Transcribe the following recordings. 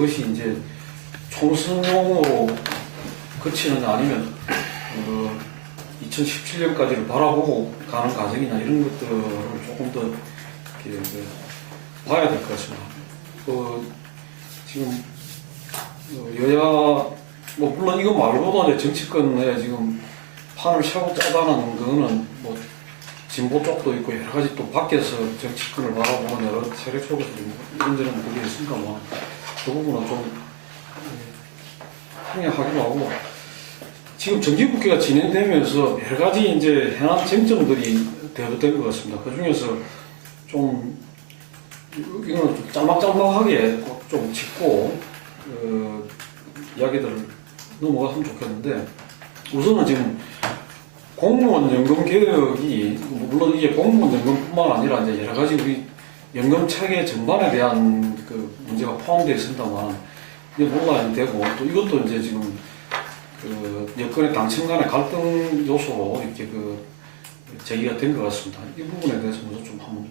그것이 이제 총선용으로 그치느냐 아니면 2017년까지를 바라보고 가는 과정이냐 이런 것들을 조금 더 이렇게 봐야 될 것 같습니다. 지금 여야 뭐 물론 이거 말고도 이제 정치권에 지금 판을 샤고 짜다는 거는 뭐 진보 쪽도 있고 여러 가지 또 밖에서 정치권을 바라보는 여러 세력 속에서 이런저런 그게 있습니다만 그 부분은 좀 항의하기도 하고 지금 정기국회가 진행되면서 여러 가지 이제 현안 쟁점들이 대두된 것 같습니다. 그 중에서 좀 이거는 좀 짤막짤막하게 좀 짚고 이야기들을 넘어갔으면 좋겠는데 우선은 지금 공무원 연금 개혁이 물론 이게 공무원 연금뿐만 아니라 이제 여러 가지 우리 연금 체계 전반에 대한 그 문제가 포함되어 있습니다만 이게 논란이 되고 또 이것도 이제 지금 그 여권의 당청 간의 갈등 요소로 이렇게 제기가 된 것 같습니다. 이 부분에 대해서 먼저 좀 한번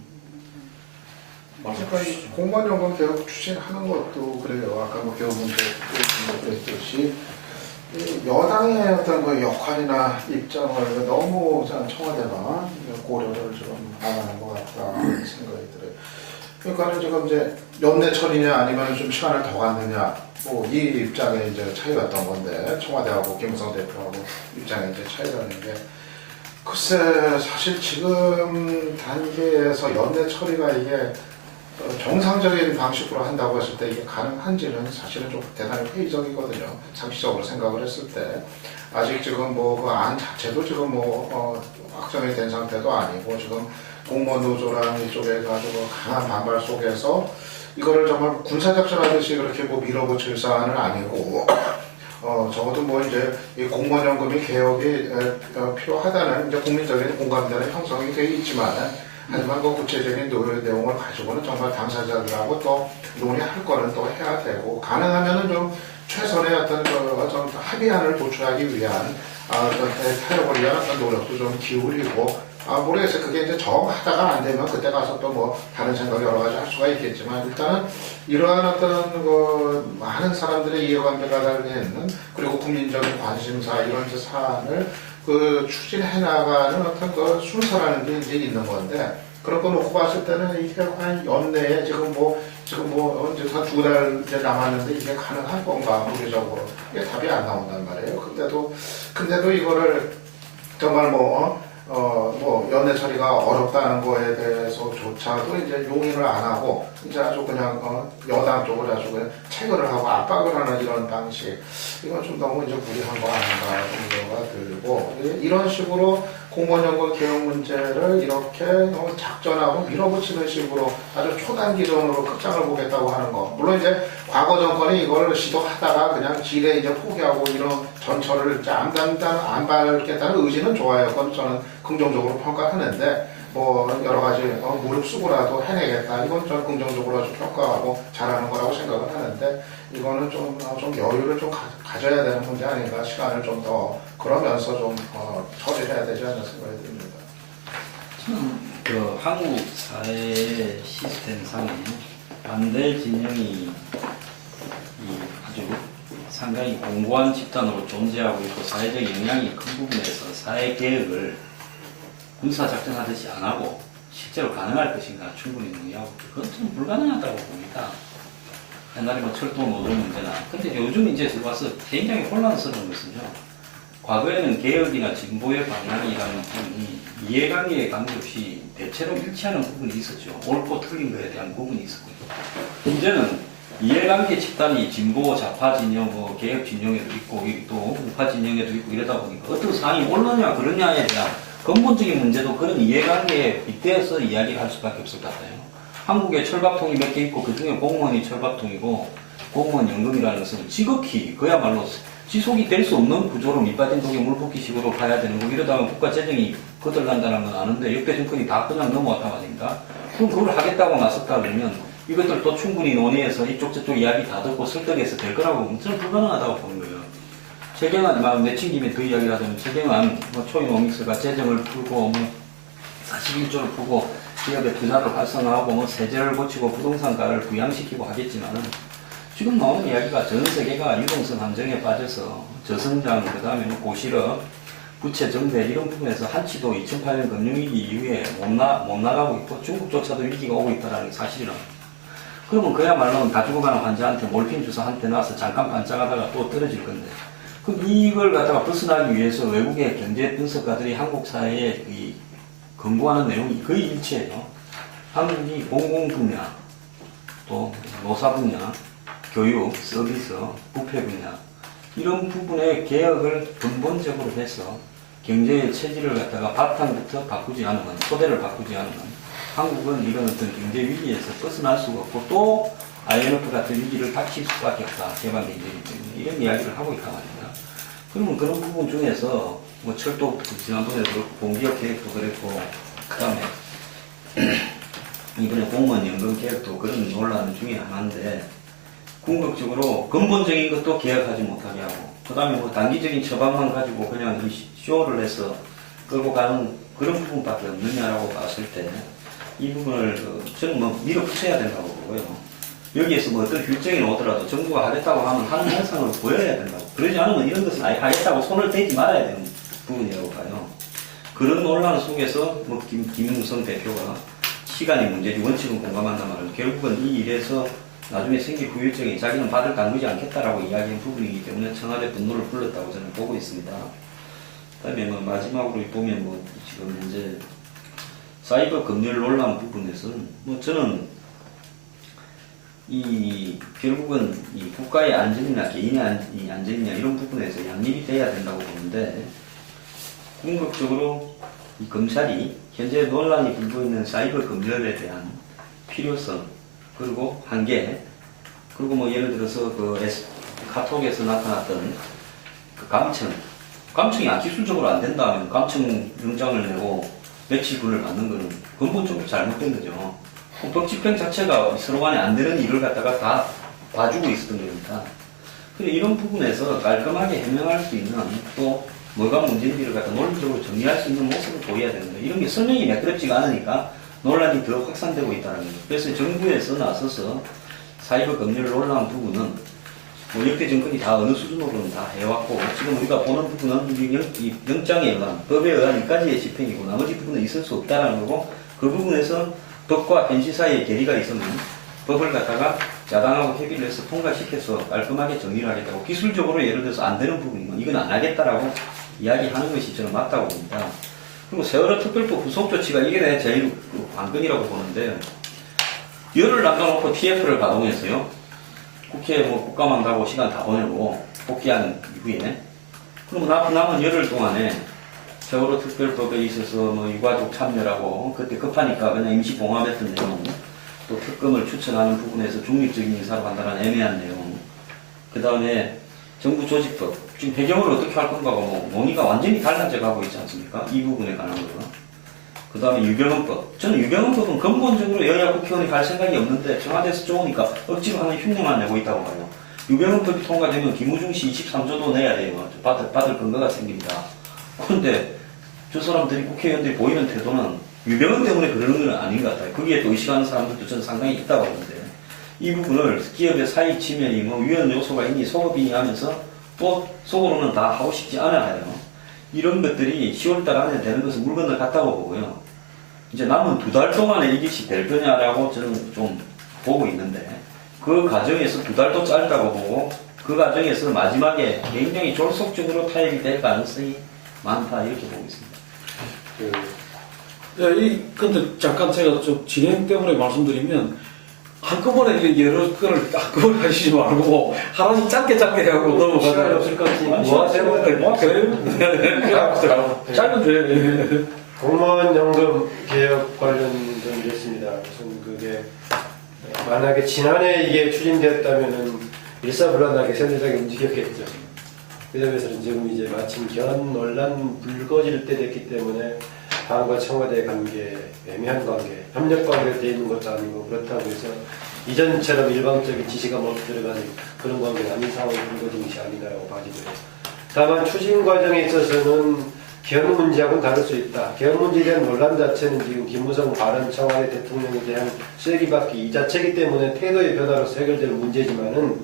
말씀해 주시죠. 공무원연금 개혁 추진하는 것도 그래요. 아까 뭐 개혁 문제 얘기했듯이 여당의 어떤 그 역할이나 입장을 너무 청와대가 고려를 좀 안 하는 것 같다 생각이 들어요. 그러니까 지금 이제 연내 처리냐 아니면 좀 시간을 더 갖느냐 뭐 이 입장에 이제 차이였던 건데 청와대하고 김무성 대표하고 입장에 이제 차이라는 게 글쎄 사실 지금 단계에서 연내 처리가 이게 정상적인 방식으로 한다고 했을 때 이게 가능한지는 사실은 좀 대단히 회의적이거든요. 상식적으로 생각을 했을 때 아직 지금 뭐 그 안 자체도 지금 뭐 확정이 된 상태도 아니고 지금 공무원 노조랑 이쪽에 가지고 강한 반발 속에서 이거를 정말 군사작전 하듯이 그렇게 뭐 밀어붙일 사안은 아니고 적어도 뭐 이제 이 공무원연금이 개혁이 필요하다는 이제 국민적인 공감대는 형성이 되어 있지만 하지만 그 구체적인 내용을 가지고는 정말 당사자들하고 또 논의할 거는 또 해야 되고 가능하면은 좀 최선의 어떤 좀 합의안을 도출하기 위한 어떤 타협을 위한 어떤 노력도 좀 기울이고 모르겠어요. 그게 이제 정하다가 안 되면 그때 가서 또 뭐 다른 생각 여러 가지 할 수가 있겠지만 일단은 이러한 어떤 그 많은 사람들의 이해관계가 달려있는 그리고 국민적인 관심사 이런 사안을 그 추진해 나가는 어떤 그 순서라는 게 이제 있는 건데 그런 거 놓고 봤을 때는 이게 과연 연내에 지금 뭐 언제 한 2달 이제 남았는데 이게 가능한 건가 물리적으로 이게 답이 안 나온단 말이에요. 근데도 이거를 정말 뭐 연내 처리가 어렵다는 거에 대해서조차도 이제 용인을 안 하고 이제 아주 그냥 여당 쪽을 아주 그냥 체결을 하고 압박을 하는 이런 방식 이건 좀 너무 이제 무리한 거 아닌가 생각이 들고 이런 식으로 공무원연금 개혁 문제를 이렇게 너무 작전하고 밀어붙이는 식으로 아주 초단기전으로 끝장을 보겠다고 하는 거 물론 이제 과거 정권이 이걸 시도하다가 그냥 지레 이제 포기하고 이런 전철을 이제 안 밟겠다는 의지는 좋아요. 그건 저는 긍정적으로 평가하는데 뭐 여러 가지 무릅쓰고라도 해내겠다 이건 저는 긍정적으로 아주 평가하고 잘하는 거라고 생각을 하는데 이거는 좀 여유를 좀 가져야 되는 문제 아닌가 시간을 좀 더 그러면서 좀 처리해야 되지 않나 생각이 듭니다. 그 한국 사회 시스템상에 반대 진영이 아주 상당히 공고한 집단으로 존재하고 있고 사회적 영향이 큰 부분에서 사회 개혁을 군사작전 하듯이 안 하고 실제로 가능할 것인가 충분히 논의하고 그건 좀 불가능하다고 봅니다. 옛날에 뭐 철도 노조 문제나 근데 요즘 이제 와서 굉장히 혼란스러운 것은요. 과거에는 개혁이나 진보의 방향이라는 부분이 이해관계에 관계없이 대체로 일치하는 부분이 있었죠. 옳고 틀린 것에 대한 부분이 있었고요. 문제는 이해관계 집단이 진보, 좌파 진영, 뭐 개혁 진영에도 있고 또 우파 진영에도 있고 이러다 보니까 어떤 상황이 옳느냐 그러냐에 대한 근본적인 문제도 그런 이해관계에 빗대어서 이야기를 할 수밖에 없을 것 같아요. 한국에 철밥통이 몇 개 있고 그중에 공무원이 철밥통이고 공무원 연금이라는 것은 지극히 그야말로 지속이 될 수 없는 구조로 밑빠진 독에 물 붓기식으로 가야 되는 거 이러다가 국가 재정이 거들난다는 건 아는데 역대 정권이 다 그냥 넘어왔단 말입니다. 그럼 그걸 하겠다고 나섰다 그러면 이것들도 충분히 논의해서 이쪽 저쪽 이야기 다 듣고 설득해서 될 거라고 저는 불가능하다고 보는 거예요. 최경환 내친 김에 더 이야기를 하자면 최경환 초이노믹스가 재정을 풀고 41조를 풀고 기업의 투자를 활성화하고 세제를 고치고 부동산가를 부양시키고 하겠지만은 지금 나오는 이야기가 전 세계가 유동성 함정에 빠져서 저성장, 그 다음에 고실업, 부채 정대 이런 부분에서 한치도 2008년 금융위기 이후에 못 나가고 있고 중국조차도 위기가 오고 있다는 게 사실이라. 그러면 그야말로 다 죽어가는 환자한테 몰핀 주사 한 대 놔서 잠깐 반짝하다가 또 떨어질 건데, 그럼 이걸 갖다가 벗어나기 위해서 외국의 경제 분석가들이 한국 사회에 이 권고하는 내용이 거의 일치해요. 한국이 공공 분야, 또 노사 분야, 교육, 서비스, 부패 분야 이런 부분의 개혁을 근본적으로 해서 경제의 체질을 갖다가 바탕부터 바꾸지 않으면, 토대를 바꾸지 않으면 한국은 이런 어떤 경제 위기에서 벗어날 수가 없고 또 IMF 같은 위기를 닥칠 수밖에 없다. 개발 경제이기 때문에 이런 이야기를 하고 있단 말입니다. 그러면 그런 부분 중에서 뭐 철도 지난번에도 그렇고 공기업 계획도 그랬고 그다음에 이번에 공무원 연금 계획도 그런 논란 중에 하나인데, 궁극적으로 근본적인 것도 개혁하지 못하게 하고 그 다음에 뭐 단기적인 처방만 가지고 그냥 쇼를 해서 끌고 가는 그런 부분밖에 없느냐라고 봤을 때 이 부분을 저는 뭐 밀어붙여야 된다고 보고요. 여기에서 뭐 어떤 결정이 오더라도 정부가 하겠다고 하면 하는 현상으로 보여야 된다고. 그러지 않으면 이런 것은 아예 하겠다고 손을 대지 말아야 되는 부분이라고 봐요. 그런 논란 속에서 뭐 김무성 대표가 시간이 문제지 원칙은 공감한단 말은 결국은 이 일에서 나중에 생길 후유증이 자기는 받을 담그지 않겠다라고 이야기한 부분이기 때문에 청와대 분노를 불렀다고 저는 보고 있습니다. 그다음에 뭐 마지막으로 보면 뭐 지금 현재 사이버 검열 논란 부분에서는 뭐 저는 이 결국은 이 국가의 안전이나 개인의 안전이나 이런 부분에서 양립이 돼야 된다고 보는데, 궁극적으로 이 검찰이 현재 논란이 불고 있는 사이버 검열에 대한 필요성, 그리고 한계, 그리고 뭐 예를 들어서 그 카톡에서 나타났던 그 감청이 기술적으로 안 된다면 감청 영장을 내고 며칠분을 받는 것은 근본적으로 잘못된 거죠. 법 집행 자체가 서로 간에 안 되는 일을 갖다가 다 봐주고 있었던 겁니다. 그래서 이런 부분에서 깔끔하게 해명할 수 있는, 또 뭐가 문제인지를 갖다 논리적으로 정리할 수 있는 모습을 보여야 되는 거예요. 이런 게 설명이 매끄럽지가 않으니까 논란이 더 확산되고 있다는 거예요. 그래서 정부에서 나서서 사이버 검열 논란 부분은 뭐 역대 정권이 다 어느 수준으로는 다 해왔고, 지금 우리가 보는 부분은 이 영장에 의한, 법에 의한 이까지의 집행이고 나머지 부분은 있을 수 없다는 거고, 그 부분에서 법과 현실 사이에 괴리가 있으면 법을 갖다가 야당하고 협의를 해서 통과시켜서 깔끔하게 정리를 하겠다고, 기술적으로 예를 들어서 안 되는 부분이면 이건 안 하겠다라고 이야기하는 것이 저는 맞다고 봅니다. 그리고 세월호 특별법 후속 조치가 이게 내가 제일 관건이라고 보는데, 열을 남겨놓고 TF를 가동해서요, 국회 뭐 국감만 가고 시간 다 보내고 복귀한 이후에, 그러면 남은 열흘 동안에 세월호 특별법에 있어서 뭐 유가족 참여라고 그때 급하니까 그냥 임시 봉합했던 내용, 또 특검을 추천하는 부분에서 중립적인 인사로 판단한 애매한 내용, 그 다음에 정부 조직법, 지금 배경을 어떻게 할 건가가 뭐 논의가 완전히 달라져 가고 있지 않습니까? 이 부분에 관한 거. 그 다음에 유병헌법. 저는 유병헌법은 근본적으로 여야 국회의원이 갈 생각이 없는데 청와대에서 쪼으니까 억지로 하는 흉내만 내고 있다고 봐요. 유병헌법이 통과되면 김우중 씨 23조도 내야 돼요. 받을 근거가 생깁니다. 그런데 저 사람들이, 국회의원들이 보이는 태도는 유병헌 때문에 그러는 건 아닌 것 같아요. 거기에 또 의식하는 사람들도 저는 상당히 있다고 보는데, 이 부분을 기업의 사익 침해니 뭐 위헌 요소가 있니 속업이니 하면서 또 속으로는 다 하고 싶지 않아요. 이런 것들이 10월달 안에 되는 것은 물 건너 갔다고 보고요. 이제 남은 2달 동안에 이것이 될 거냐라고 저는 좀 보고 있는데, 그 과정에서 2달도 짧다고 보고, 그 과정에서 마지막에 굉장히 졸속적으로 타협이 될 가능성이 많다, 이렇게 보고 있습니다. 근데 잠깐 제가 좀 진행 때문에 말씀드리면, 한꺼번에 여러 건을 한꺼번에 하시지 말고 하나씩 짧게 하고 넘어가자. 시간이 없을 것 같지. 뭐 하세요? 그래요? 짧은데. 공무원 연금 개혁 관련된 일이었습니다. 우선 그게 만약에 지난해 이게 추진되었다면은 일사불란하게 세세하게 움직였겠죠. 그 점에서는 지금 이제 마침 견 논란 불거질 때 됐기 때문에 당과 청와대 관계, 애매한 관계, 협력 관계가 되어 있는 것도 아니고, 그렇다고 해서 이전처럼 일방적인 지시가 못 들어가는 그런 관계는 아닌 상황이 불거진 것이 아니라고 봐지고요. 다만 추진 과정에 있어서는 개헌 문제하고는 다를 수 있다. 개헌 문제에 대한 논란 자체는 지금 김무성 발언 청와대 대통령에 대한 쐐기받기 이 자체이기 때문에 태도의 변화로서 해결될 문제지만은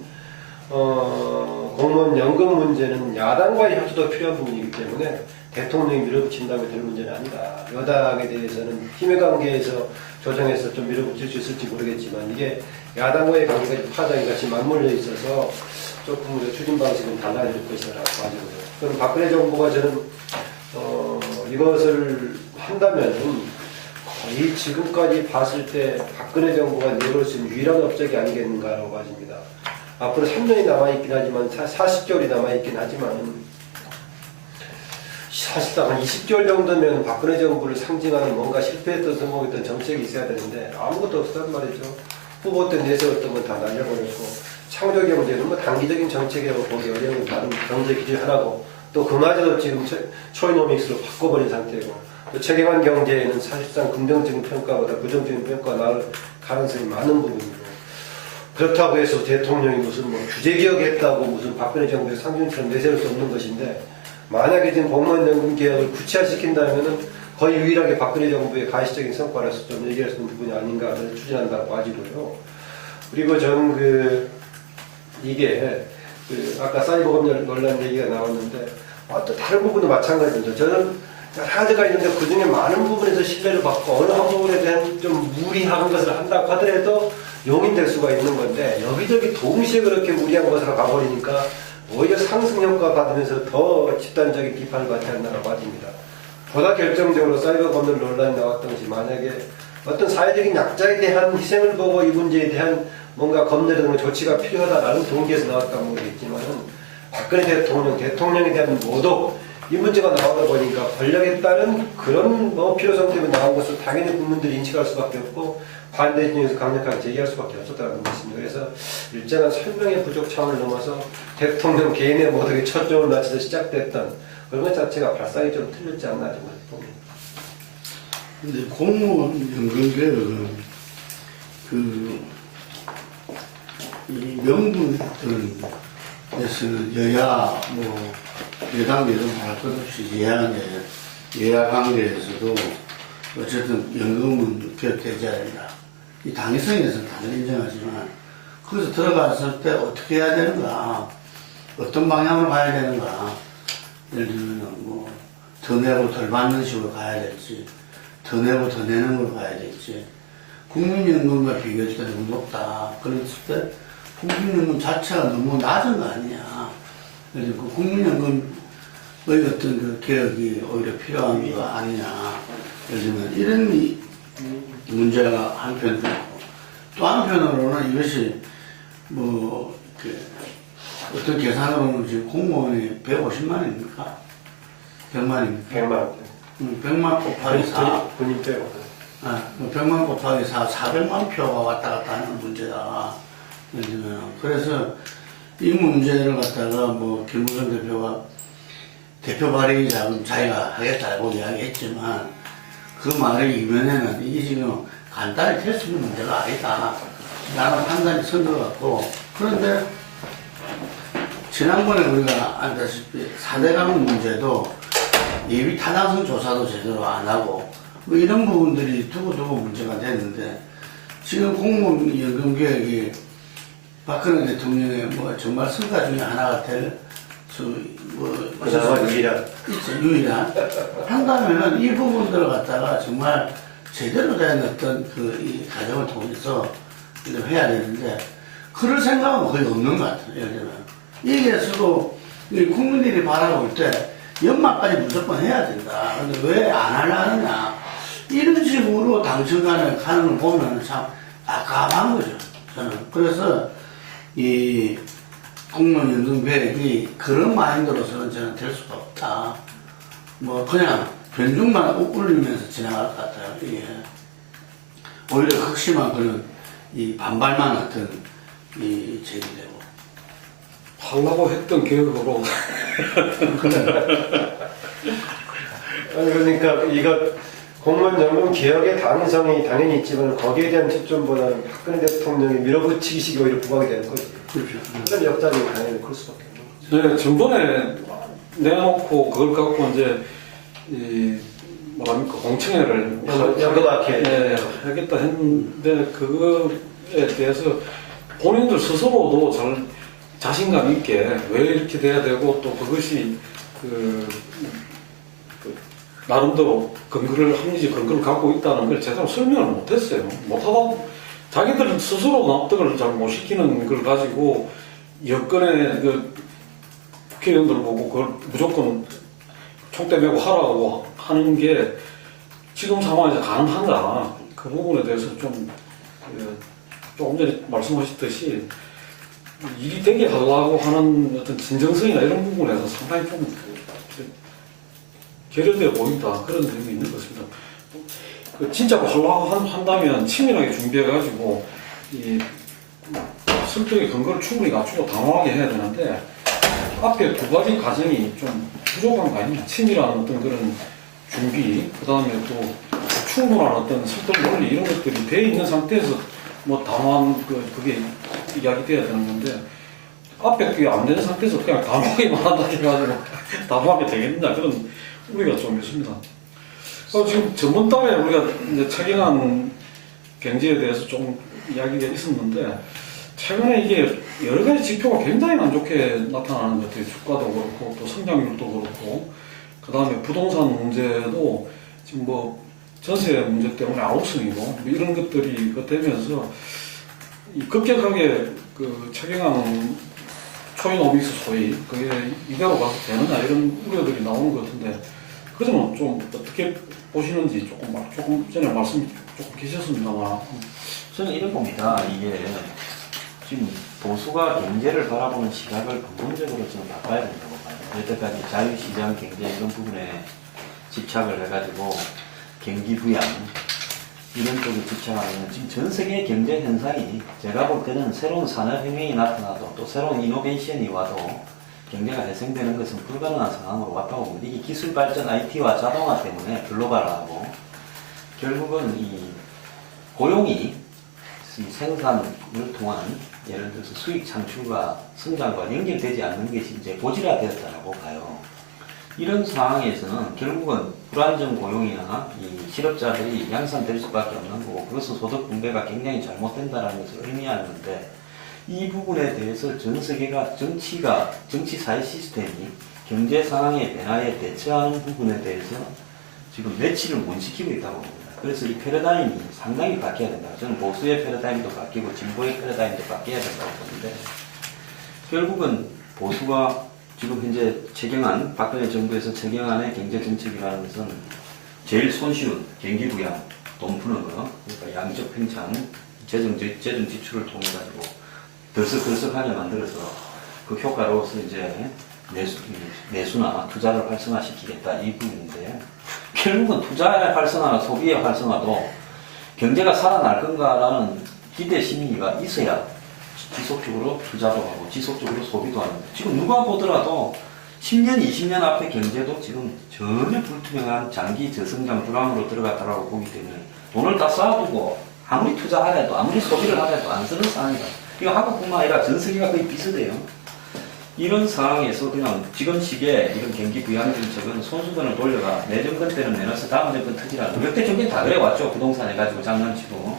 공무원 연금 문제는 야당과의 협조도 필요한 부분이기 때문에 대통령이 밀어붙인다고 될 문제는 아니다. 여당에 대해서는 힘의 관계에서 조정해서 좀 밀어붙일 수 있을지 모르겠지만 이게 야당과의 관계가 파장이 같이 맞물려 있어서 조금 우리가 추진 방식은 달라질 것이라고 봐지고요. 그럼 박근혜 정부가 저는 이것을 한다면은 거의 지금까지 봤을 때 박근혜 정부가 내걸 수 있는 유일한 업적이 아니겠는가라고 봐집니다. 앞으로 3년이 남아있긴 하지만 40개월이 남아있긴 하지만 사실상 한 20개월 정도면 박근혜 정부를 상징하는 뭔가 실패했던 성공했던 정책이 있어야 되는데 아무것도 없었단 말이죠. 후보 때 내세웠던 건 다 날려버렸고 창조경제는 뭐 단기적인 정책이라고 보기 어려운 다른 경제 기준 하나고 또 그마저도 지금 초이노믹스로 바꿔버린 상태고 또 최경환 경제에는 사실상 긍정적인 평가보다 부정적인 평가가 나올 가능성이 많은 부분이고 그렇다고 해서 대통령이 무슨 뭐 규제개혁했다고 무슨 박근혜 정부의 상징처럼 내세울 수 없는 것인데 만약에 지금 공무원연금 개혁을 구체화시킨다면은 거의 유일하게 박근혜 정부의 가시적인 성과로서 좀 얘기할 수 있는 부분이 아닌가를 추진한다고 봐지고요. 그리고 저는 이게 아까 사이버 검열 논란 얘기가 나왔는데 또 다른 부분도 마찬가지입니다. 저는 여러 가지가 있는데 그 중에 많은 부분에서 신뢰를 받고 어느 한 부분에 대한 좀 무리한 것을 한다고 하더라도 용인될 수가 있는 건데 여기저기 동시에 그렇게 무리한 것으로 가버리니까 오히려 상승 효과 받으면서 더 집단적인 비판을 받지 않나가 빠집니다. 보다 결정적으로 사이버 검열 논란이 나왔던 것이 만약에 어떤 사회적인 약자에 대한 희생을 보고 이 문제에 대한 뭔가 검열이나 조치가 필요하다라는 동기에서 나왔다는 모르겠지만은 박근혜 대통령에 대한 모독 이 문제가 나오다 보니까 권력에 따른 그런 필요성 때문에 나온 것을 당연히 국민들이 인식할 수밖에 없고 반대 진영에서 강력하게 제기할 수밖에 없었다는 것입니다. 그래서 일정한 설명의 부족 차원을 넘어서 대통령 개인의 모독에 초점을 맞춰서 시작됐던 그런 것 자체가 발상이 좀 틀렸지 않나 좀 봅니다. 근데 공무원 연금 이 명분들에서 여야 여당 내도 할 것 없이 여야 관계에서도 어쨌든 연금은 개혁되지 않는다. 이 당위성에서 다들 인정하지만 거기서 들어갔을 때 어떻게 해야 되는가, 어떤 방향으로 가야 되는가, 예를 들면 더 내고 덜 받는 식으로 가야 될지, 더 내고 더 내는 걸로 가야 될지, 국민연금과 비교했을 때 너무 높다. 그랬을 때 국민연금 자체가 너무 낮은 거 아니야. 그래서 그 국민연금의 어떤 개혁이 오히려 필요한 거 아니냐. 예를 들면 이런 문제가 한편도 있고, 또 한편으로는 이것이 어떤 계산으로는 지금 공무원이 150만입니까? 100만입니까? 100만. 100만 곱하기 4. 본인 빼고. 100만 곱하기 4, 400만 표가 왔다 갔다 하는 문제다. 예를 들면. 그래서 이 문제를 갖다가 김무성 대표가 대표 발의자는 자기가 하겠다고 이야기했지만 그 말의 이면에는 이게 지금 간단히 될 수 있는 문제가 아니다. 라는 판단이 선 것 같고, 그런데 지난번에 우리가 알다시피 4대강 문제도 예비 타당성 조사도 제대로 안 하고 이런 부분들이 두고두고 문제가 됐는데 지금 공무원 연금 개혁이 박근혜 대통령의 정말 성과 중에 하나가 될 그나마 유일한. 유일한. 한다면은 이 부분들을 갖다가 정말 제대로 된 어떤 이 과정을 통해서 이걸 해야 되는데, 그럴 생각은 거의 없는 것 같아요. 예를 들면. 여기에서도 국민들이 바라볼 때 연말까지 무조건 해야 된다. 근데 왜 안 하려느냐. 이런 식으로 당청 간에 가는 걸 보면 참 아깝한 거죠. 저는. 그래서 이 공무원 연금 계획이 그런 마인드로서는 저는 될 수가 없다. 그냥 변중만 울리면서 지나갈 것 같아요. 이게 오히려 극심한 그런 이 반발만 어떤 제기되고. 하려고 했던 계획으로. 그러니까 이거 공무원 연금 개혁의 당위성이 당연히 있지만 거기에 대한 초점보다는 박근혜 대통령이 밀어붙이기식이 오히려 부각이 되는 거지. 그렇죠. 그런 역작이 당연히 클 수밖에 없는 거죠. 네, 전번에 내놓고 그걸 갖고 이제 이 뭐랍니까 공청회를 연금학회. 예, 하겠다 했는데 그거에 대해서 본인들 스스로도 잘 자신감 있게 왜 이렇게 돼야 되고 또 그것이 그 나름대로 합리적 근거를 갖고 있다는 걸 제대로 설명을 못했어요. 못하다 자기들 스스로 납득을 잘 못 시키는 걸 가지고 여권의 그 국회의원들 보고 그걸 무조건 총대 메고 하라고 하는 게 지금 상황에서 가능한가 그 부분에 대해서 좀 조금 전에 말씀하셨듯이 일이 되게 하려고 하는 어떤 진정성이나 이런 부분에서 상당히 좀 결여되어 보인다 그런 점이 있는 것 같습니다. 진짜로 하려고 한다면 치밀하게 준비해가지고 이 설득의 근거를 충분히 갖추고 단호하게 해야 되는데 앞에 두 가지 과정이 좀 부족한 거 아닙니까? 치밀한 어떤 그런 준비, 그 다음에 또 충분한 어떤 설득 논리 이런 것들이 돼 있는 상태에서 뭐 단호한 그게 이야기돼야 되는 건데 앞에 그게 안 되는 상태에서 그냥 단호하게만 한다 해가지고 단호하게 되겠느냐 그런 우리가 좀 있습니다. 지금 전번 달에 우리가 이제 최경환 경제에 대해서 좀 이야기가 있었는데 최근에 이게 여러 가지 지표가 굉장히 안 좋게 나타나는 것 같아요. 주가도 그렇고 또 성장률도 그렇고 그 다음에 부동산 문제도 지금 뭐 전세 문제 때문에 아우성이고 뭐 이런 것들이 되면서 급격하게 그 최경환 초이노믹스 소위 그게 이대로 가서 되느냐 이런 우려들이 나오는 것 같은데 그 점은 좀 어떻게 보시는지 조금 전에 말씀 조금 계셨습니다만 저는 이런 겁니다. 이게 지금 보수가 경제를 바라보는 시각을 근본적으로 좀 바꿔야 된다고 봐요. 여태까지 자유시장 경제 이런 부분에 집착을 해가지고 경기 부양 이런 쪽에 집착하면 지금 전 세계 경제 현상이 제가 볼 때는 새로운 산업혁명이 나타나도 또 새로운 이노베이션이 와도 경제가 회생되는 것은 불가능한 상황으로 왔다고 봅니다. 이게 기술 발전 IT와 자동화 때문에 글로벌화하고 결국은 이 고용이 이 생산을 통한 예를 들어서 수익 창출과 성장과 연결되지 않는 것이 이제 고질화되었다고 봐요. 이런 상황에서는 결국은 불안정 고용이나 이 실업자들이 양산될 수밖에 없는 거고 그것은 소득 분배가 굉장히 잘못된다는 것을 의미하는데 이 부분에 대해서 전 세계가 정치 사회 시스템이 경제 상황의 변화에 대처하는 부분에 대해서 지금 매치를 못 시키고 있다고 봅니다. 그래서 이 패러다임이 상당히 바뀌어야 된다. 저는 보수의 패러다임도 바뀌고 진보의 패러다임도 바뀌어야 된다고 보는데 결국은 보수가 지금 현재 박근혜 정부에서 최경환의 경제정책이라는 것은 제일 손쉬운 경기 부양, 돈 푸는 거, 그러니까 양적 팽창, 재정 지출을 통해 가지고 들썩들썩하게 만들어서 그 효과로서 이제 내수나 투자를 활성화시키겠다 이 부분인데 결국은 투자의 활성화나 소비의 활성화도 경제가 살아날 건가라는 기대 심리가 있어야 지속적으로 투자도 하고 지속적으로 소비도 하는데 지금 누가 보더라도 10년, 20년 앞의 경제도 지금 전혀 불투명한 장기 저성장 불황으로 들어갔다고 보기 때문에 돈을 다 쌓아두고 아무리 투자하려 해도 아무리 소비를 하려 해도 안 쓰는 상황이다. 이거 한국뿐만 아니라 전 세계가 거의 비슷해요. 이런 상황에서 그냥 지금 시기에 이런 경기 부양 정책은 손수건을 돌려가 내 정권 때는 내놔서 다음 정권 터지라는 역대 정권 다 그래왔죠. 부동산 해가지고 장난치고.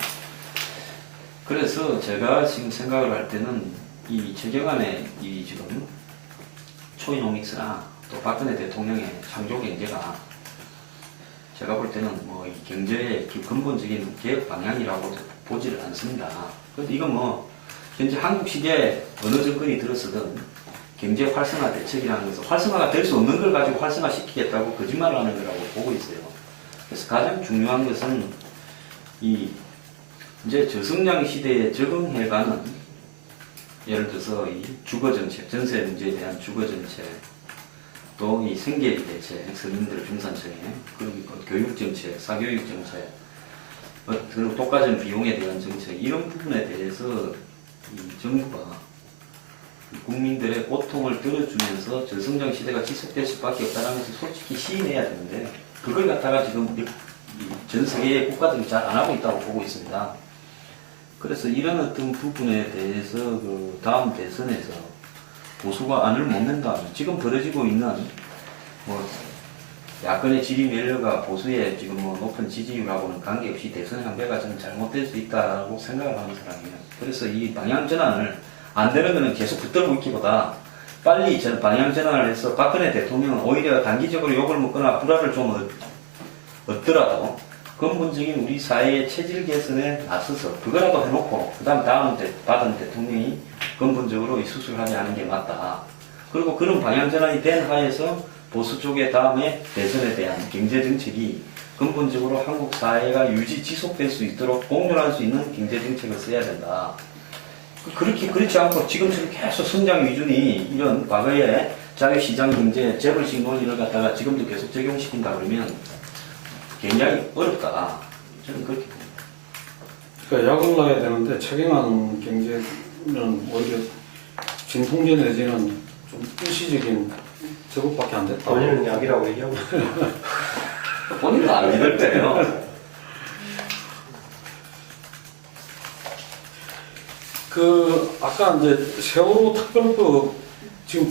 그래서 제가 지금 생각을 할 때는 이 최경환의 이 지금 초이노믹스나 또 박근혜 대통령의 창조 경제가 제가 볼 때는 뭐 이 경제의 근본적인 개혁 방향이라고 보지를 않습니다. 그런데 이건 뭐 현재 한국 시기에 어느 정권이 들었어든 경제 활성화 대책이라는 것은 활성화가 될 수 없는 걸 가지고 활성화시키겠다고 거짓말을 하는 거라고 보고 있어요. 그래서 가장 중요한 것은 이 이제 저성장 시대에 적응해가는 예를 들어서 이 주거정책, 전세 문제에 대한 주거정책, 또 이 생계비 대책, 서민들 중산층에, 그리고 교육정책, 사교육정책, 그리고 독과점 비용에 대한 정책, 이런 부분에 대해서 이 정부가 국민들의 고통을 들어주면서 저성장 시대가 지속될 수밖에 없다는 것을 솔직히 시인해야 되는데 그걸 갖다가 지금 전 세계의 국가들이 잘 안 하고 있다고 보고 있습니다. 그래서 이런 어떤 부분에 대해서 그 다음 대선에서 보수가 안을 못 낸다면 지금 벌어지고 있는 뭐 야권의 지리 멸류가 보수의 지금 뭐 높은 지지율하고는 관계없이 대선 향배가 저는 잘못될 수 있다고 생각을 하는 사람이에요. 그래서 이 방향 전환을 안 되는 거는 계속 붙들고 있기보다 빨리 저는 방향 전환을 해서 박근혜 대통령은 오히려 단기적으로 욕을 먹거나 불화를 좀 얻더라도 근본적인 우리 사회의 체질 개선에 나서서 그거라도 해놓고 다음 받은 대통령이 근본적으로 이 수술을 하지 않은 게 맞다. 그리고 그런 방향 전환이 된 하에서 보수 쪽의 다음에 대선에 대한 경제 정책이 근본적으로 한국 사회가 지속될 수 있도록 공존할 수 있는 경제 정책을 써야 된다. 그렇지 않고 지금처럼 계속 성장 위준이 이런 과거의 자유시장 경제, 재벌식 논리를 갖다가 지금도 계속 적용시킨다 그러면 굉장히 어렵다. 저는 그렇게 봅니다. 그러니까 약을 놔야 되는데 책임하는 경제는 오히려 진통제 내지는 좀 일시적인 제법밖에 안 됐다. 본인은 약이라고 얘기하고 본인도 안 믿을 거예요. 아까 이제 세월호 특별법 지금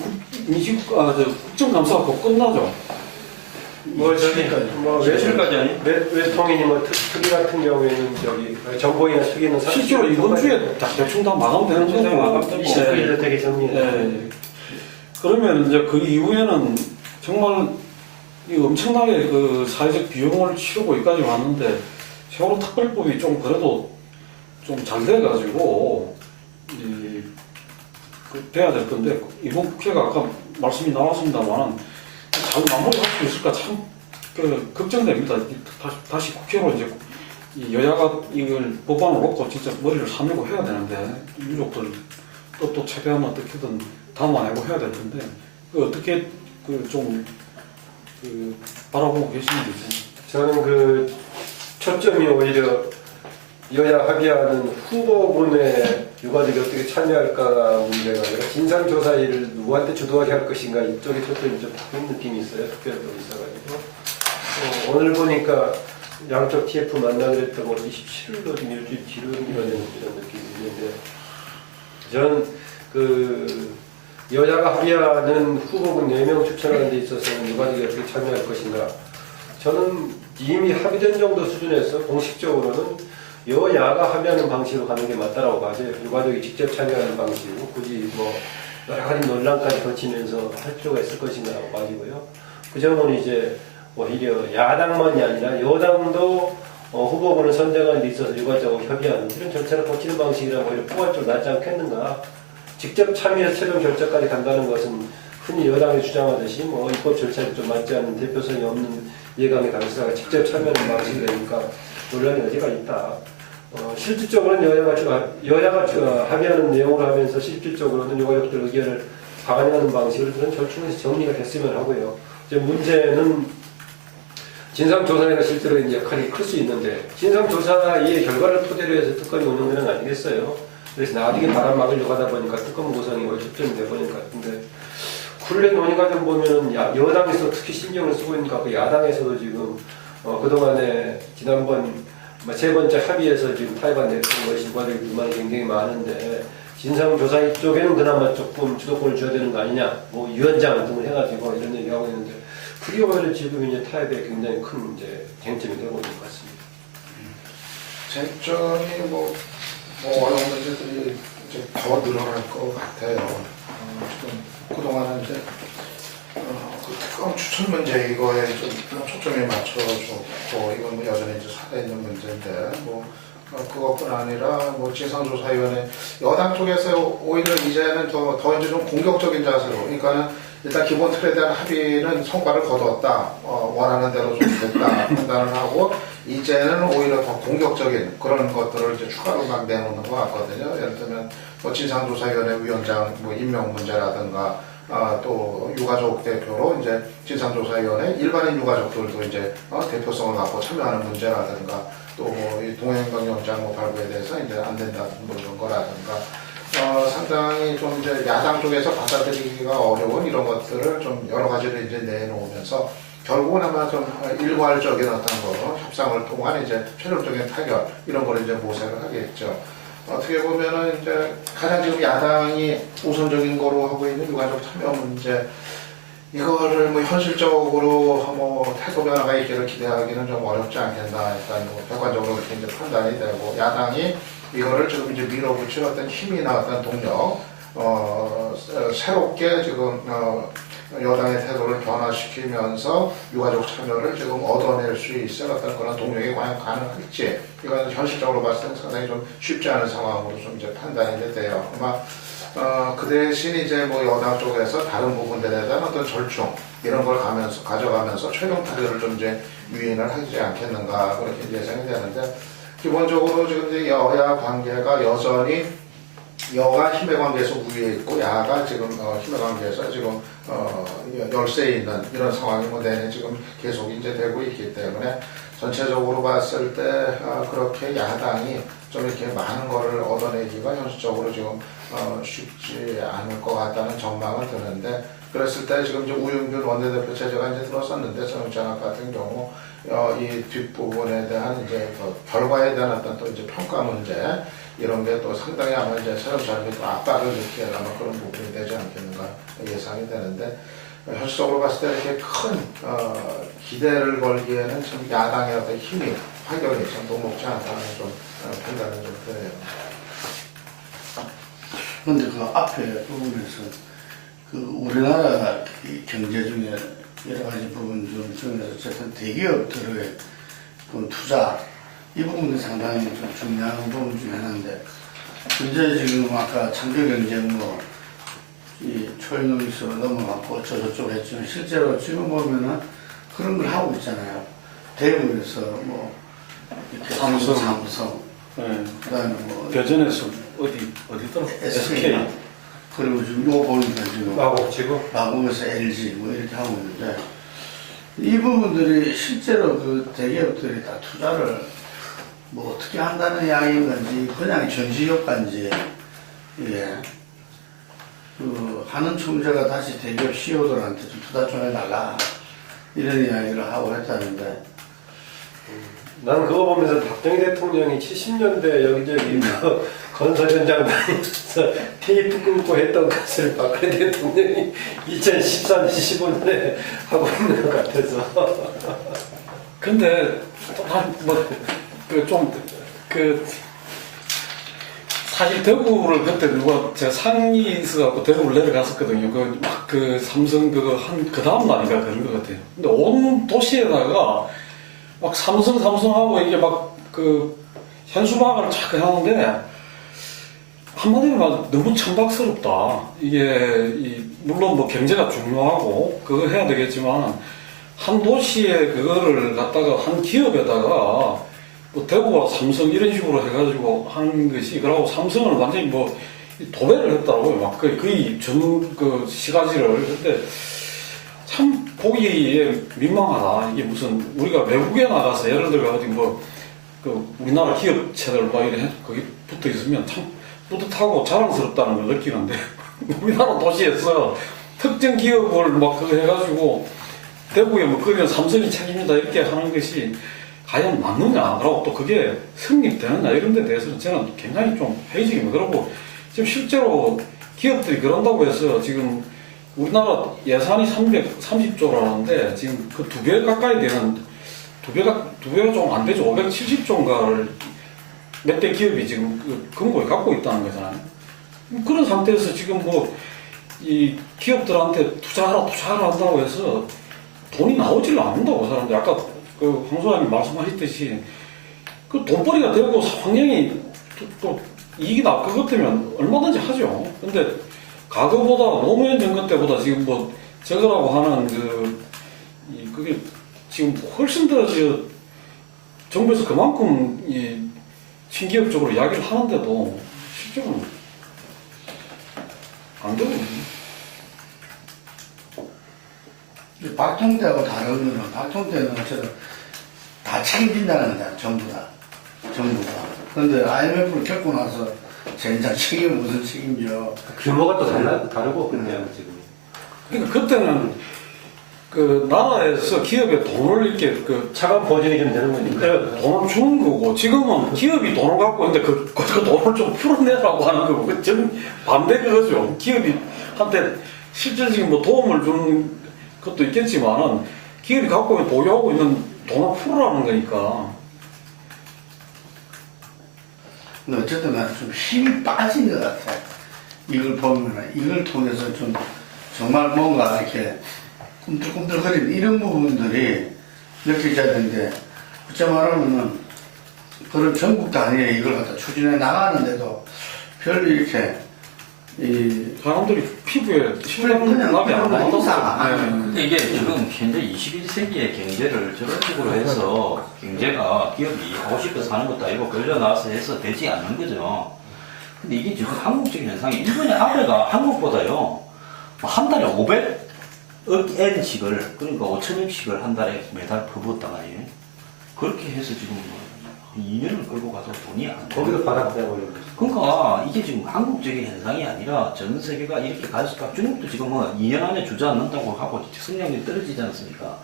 국정감사가 곧 끝나죠. 뭐 저기 뭐 며칠까지 아니? 외통이니 뭐 특위 같은 경우에는 저기 정보이나 특위는 실제로 이번 주에 대충 다 마감되는 거고. 29일에 되게 정리해. 예. 그러면 이제 그 이후에는 정말 이 엄청나게 그 사회적 비용을 치르고 여기까지 왔는데 세월호 특별법이 좀 그래도 좀 잘 돼가지고 돼야 될 건데 이번 국회가 아까 말씀이 나왔습니다만 잘 마무리할 수 있을까 참 걱정됩니다. 다시 국회로 이제 이 여야가 이걸 법안을 놓고 진짜 머리를 사밀고 해야 되는데 유족들 또 최대한 어떻게든 담아내고 해야 될 텐데 어떻게 바라보고 계시는지. 저는 그 초점이 오히려 여야 합의하는 후보군의 유가족이 어떻게 참여할까 문제가 아니라 진상조사일을 누구한테 주도하게 할 것인가 이쪽에 초점이 좀 바뀐 느낌이 있어요. 특별법이 있어가지고 오늘 보니까 양쪽 TF 만나기로 했던 거 27일로 좀 일주일 뒤로 연기가 되는 이런 느낌이 있는데 전 그 여야가 합의하는 후보군 4명 추천하는 데 있어서는 유가족이 어떻게 참여할 것인가 저는 이미 합의된 정도 수준에서 공식적으로는 여야가 합의하는 방식으로 가는 게 맞다라고 봐요. 유가족이 직접 참여하는 방식으로 굳이 뭐 여러 가지 논란까지 거치면서 할 필요가 있을 것인가라고 봐지고요. 그 점은 이제 오히려 야당만이 아니라 여당도 후보군을 선정하는 데 있어서 유가족하고 협의하는 이런 절차를 거치는 방식이라고 오히려 뽑아 좀 낫지 않겠는가. 직접 참여해서 최종 결정까지 간다는 것은 흔히 여당이 주장하듯이 뭐 입법 절차에 좀 맞지 않는 대표성이 없는 예강의 당사자가 직접 참여하는 방식이 되니까 논란의 여지가 있다. 실질적으로는 여야가 합의하는 내용을 하면서 실질적으로는 유가족들 의견을 반영하는 방식으로 그런 절충해서 정리가 됐으면 하고요. 이제 문제는 진상조사가 실제로 이제 역할이 클 수 있는데 진상조사의 결과를 토대로 해서 특검이 운영되는 거 아니겠어요? 그래서 나중에 바람 막으려고 하다 보니까 특검 구성이 오히려 초점이 돼버린 것 같은데 군례 논의 과정 보면은 여당에서 특히 신경을 쓰고 있는 것 같고 야당에서도 지금 그동안에 지난번 세 번째 합의에서 지금 타협안 됐던 것이 유가족 불만이 굉장히 많은데 진상조사 이쪽에는 그나마 조금 주도권을 줘야 되는 거 아니냐 뭐 위원장 등을 해가지고 이런 얘기하고 있는데 그게 오히려 지금 이제 타협에 굉장히 큰 이제 쟁점이 되고 있는 것 같습니다. 쟁점이 어려운 문제들이 이제 더 늘어날 것 같아요. 지금 그동안은 이제 그 특검 추천 문제 이거에 좀 초점이 맞춰졌고 이건 뭐 여전히 이제 살아있는 문제인데 그것뿐 아니라 진상조사위원회 여당 쪽에서 오히려 이제는 더 이제 좀 공격적인 자세로 그러니까는 일단 기본 틀에 대한 합의는 성과를 거두었다 원하는 대로 좀 됐다 판단을 하고 이제는 오히려 더 공격적인 그런 것들을 이제 추가로 막 내놓는 것 같거든요. 예를 들면 진상조사위원회 위원장 임명 문제라든가 또 유가족 대표로 이제 진상조사위원회 일반인 유가족들도 이제 대표성을 갖고 참여하는 문제라든가 또 이 동행경영장 발부에 대해서 이제 안 된다는 이런 거라든가 상당히 좀 이제 야당 쪽에서 받아들이기가 어려운 이런 것들을 좀 여러 가지를 이제 내놓으면서 결국은 아마 좀 일괄적인 어떤 협상을 통한 이제 최종적인 타결 이런 걸 이제 모색을 하겠죠. 어떻게 보면은 이제 가장 지금 야당이 우선적인 거로 하고 있는 유가족 참여 문제 이거를 뭐 현실적으로 뭐 태도 변화가 있기를 기대하기는 좀 어렵지 않겠나. 일단 뭐 객관적으로 그렇게 이제 판단이 되고, 야당이 이거를 지금 이제 밀어붙일 어떤 힘이나 어떤 동력, 새롭게 지금 여당의 태도를 변화시키면서 유가족 참여를 지금 얻어낼 수 있을 어떤 그런 동력이 과연 가능할지, 이건 현실적으로 봤을 때는 상당히 좀 쉽지 않은 상황으로 좀 이제 판단이 돼요. 아마 그 대신 이제 뭐 여당 쪽에서 다른 부분들에 대한 어떤 절충 이런 걸 가져가면서 최종 타결을 좀 이제 유인을 하지 않겠는가, 그렇게 이제 예상이 되는데, 기본적으로 지금 이제 여야 관계가 여전히 여가 힘의 관계에서 우위에 있고, 야가 지금 힘의 관계에서 지금 열세에 있는 이런 상황이 뭐 내내 지금 계속 이제 되고 있기 때문에, 전체적으로 봤을 때 그렇게 야당이 좀 이렇게 많은 거를 얻어내기가 현실적으로 지금 쉽지 않을 것 같다는 전망을 드는데, 그랬을 때 지금 이제 우영균 원내대표 체제가 이제 들어섰는데, 정치학 같은 경우 이 뒷부분에 대한 이제 결과에 대한 어떤 또 이제 평가 문제, 이런 게 또 상당히 아마 이제 새롭게 또 압박을 느끼는 아마 그런 부분이 되지 않겠는가 예상이 되는데, 현실적으로 봤을 때 이렇게 큰 기대를 걸기에는 좀 야당의 어떤 힘이 파격이 좀 녹록지 않다는 좀 판단을 좀 드네요. 그런데 그 앞에 부분에서 그 우리나라 경제 중에 여러 가지 부분 중에서 어쨌든 대기업들의 그 투자, 이 부분이 상당히 좀 중요한 부분 중에 하나인데, 현재 지금 아까 창조경제 이 초연농기술로 넘어갔고 저쪽 했지만, 실제로 지금 보면은 그런 걸 하고 있잖아요. 대구에서 뭐 이렇게 삼성, 네. 그다음에 뭐 대전에서 어디더라? SK. 그리고 지금 요 보니까 지금 마곡에서 LG 뭐 이렇게 하고 있는데, 이 부분들이 실제로 그 대기업들이 다 투자를 뭐 어떻게 한다는 이야기인 건지, 그냥 전시 효과인지, 이게 그 하는 총재가 다시 대기업 CEO들한테 좀 투자 좀 해달라 이런 이야기를 하고 했다는데, 나는 그거 보면서 박정희 대통령이 70년대 여기저기 그 건설 현장 다니면서 테이프 끊고 했던 것을 박근혜 대통령이 2013, 15년에 하고 있는 것 같아서. 근데 사실 대구를 그때 제가 상이 있어갖고 대구를 내려갔었거든요. 그 삼성 그 다음 날인가 그런 것 같아요. 근데 온 도시에다가 막 삼성하고 이게 막 현수막을 착 하는데, 한마디로 막 너무 천박스럽다. 이게 물론 뭐 경제가 중요하고 그거 해야 되겠지만, 한 도시에 그거를 갖다가 한 기업에다가 뭐 대구와 삼성 이런 식으로 해가지고 한 것이, 그러고 삼성을 완전히 뭐 도배를 했더라고요. 막 거의 전 시가지를. 근데 참 보기에 민망하다. 이게 무슨 우리가 외국에 나가서 예를 들어 어디 우리나라 기업체들 막 이래 거기 붙어 있으면 참 뿌듯하고 자랑스럽다는 걸 느끼는데, 우리나라 도시에서 특정 기업을 막 그거 해가지고 대구에 뭐 그러면 삼성이 책임이다 이렇게 하는 것이 과연 맞느냐, 그러고 또 그게 성립되느냐 이런 데 대해서는 저는 굉장히 좀 회의적입니다. 그리고 지금 실제로 기업들이 그런다고 해서 지금 우리나라 예산이 330조라는데 지금 그 2배 가까이 되는, 2배가 좀 안 되죠. 570조인가를 몇 대 기업이 지금 금고에 갖고 있다는 거잖아요. 그런 상태에서 지금 이 기업들한테 투자하라 한다고 해서 돈이 나오지를 않는다고 사람들. 아까 황 소장님 말씀하셨듯이 그 돈벌이가 되고 환경이 또 이익이 그것 때문에 얼마든지 하죠. 근데 과거보다 노무현 정권 때보다 지금 저거라고 하는 그게 지금 훨씬 더 정부에서 그만큼 친기업적으로 이야기를 하는데도 실제로는 안 되거든요. 박통대하고 다른 거는, 박통대는 어쨌든 다 책임진다는 거야, 전부 다. 그런데 IMF를 겪고 나서 젠장 책임은 무슨 책임져. 규모가 또 다르고 그냥 지금. 그러니까 그때는 그 나라에서 기업에 돈을 이렇게 차관 보전이 좀 되는 거니까. 돈을 주는 거고, 지금은 기업이 돈을 갖고 있는데 그 돈을 좀 풀어내라고 하는 거고, 그 전 반대 그거죠. 기업이 한테 실질적인 도움을 주는 것도 있겠지만은 기업이 갖고 있는 보유하고 있는 돈을 풀으라는 거니까. 근데 어쨌든 간에 좀 힘이 빠진 것 같아. 이걸 보면은 이걸 통해서 좀 정말 뭔가 이렇게 꿈틀꿈틀거리는 이런 부분들이 느껴져야 되는데, 어째 말하면은 그런 전국 단위에 이걸 갖다 추진해 나가는데도 별로 이렇게 사람들이 피부에 실감이 그냥 나게 안 항상 나온다. 근데 이게 지금 현재 21세기의 경제를 저런 식으로 해서 경제가 기업이 하고 싶어서 하는 것도 아니고 걸려나와서 해서 되지 않는 거죠. 근데 이게 지금 한국적인 현상이 일본의 아베가 한국보다요 한 달에 500억 엔씩을 그러니까 5천억씩을 한 달에 매달 퍼부었단 말이에요. 그렇게 해서 지금 2년을 끌고 가서 돈이 안 돼. 거기도 바닥되고 있는 거죠. 그러니까 이게 지금 한국적인 현상이 아니라 전 세계가 이렇게 갈 수밖에. 중국도 지금 뭐 2년 안에 주저앉는다고 하고 성장률이 떨어지지 않습니까?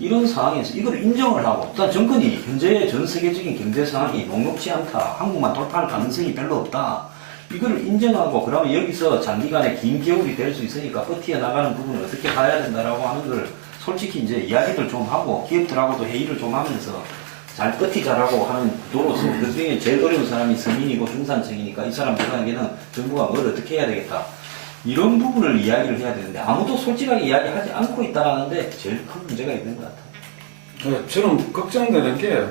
이런 상황에서 이걸 인정을 하고, 일단 정권이 현재 전 세계적인 경제 상황이 녹록지 않다, 한국만 돌파할 가능성이 별로 없다, 이걸 인정하고 그러면 여기서 장기간의 긴 겨울이 될 수 있으니까 버티어 나가는 부분을 어떻게 가야 된다라고 하는 걸 솔직히 이제 이야기를 좀 하고 기업들하고도 회의를 좀 하면서 잘 버티자라고 하는 구도로서, 그 중에 제일 어려운 사람이 서민이고 중산층이니까 이 사람들에게는 정부가 뭘 어떻게 해야 되겠다, 이런 부분을 이야기를 해야 되는데 아무도 솔직하게 이야기하지 않고 있다라는데 제일 큰 문제가 있는 것 같아요. 네, 저는 걱정되는 게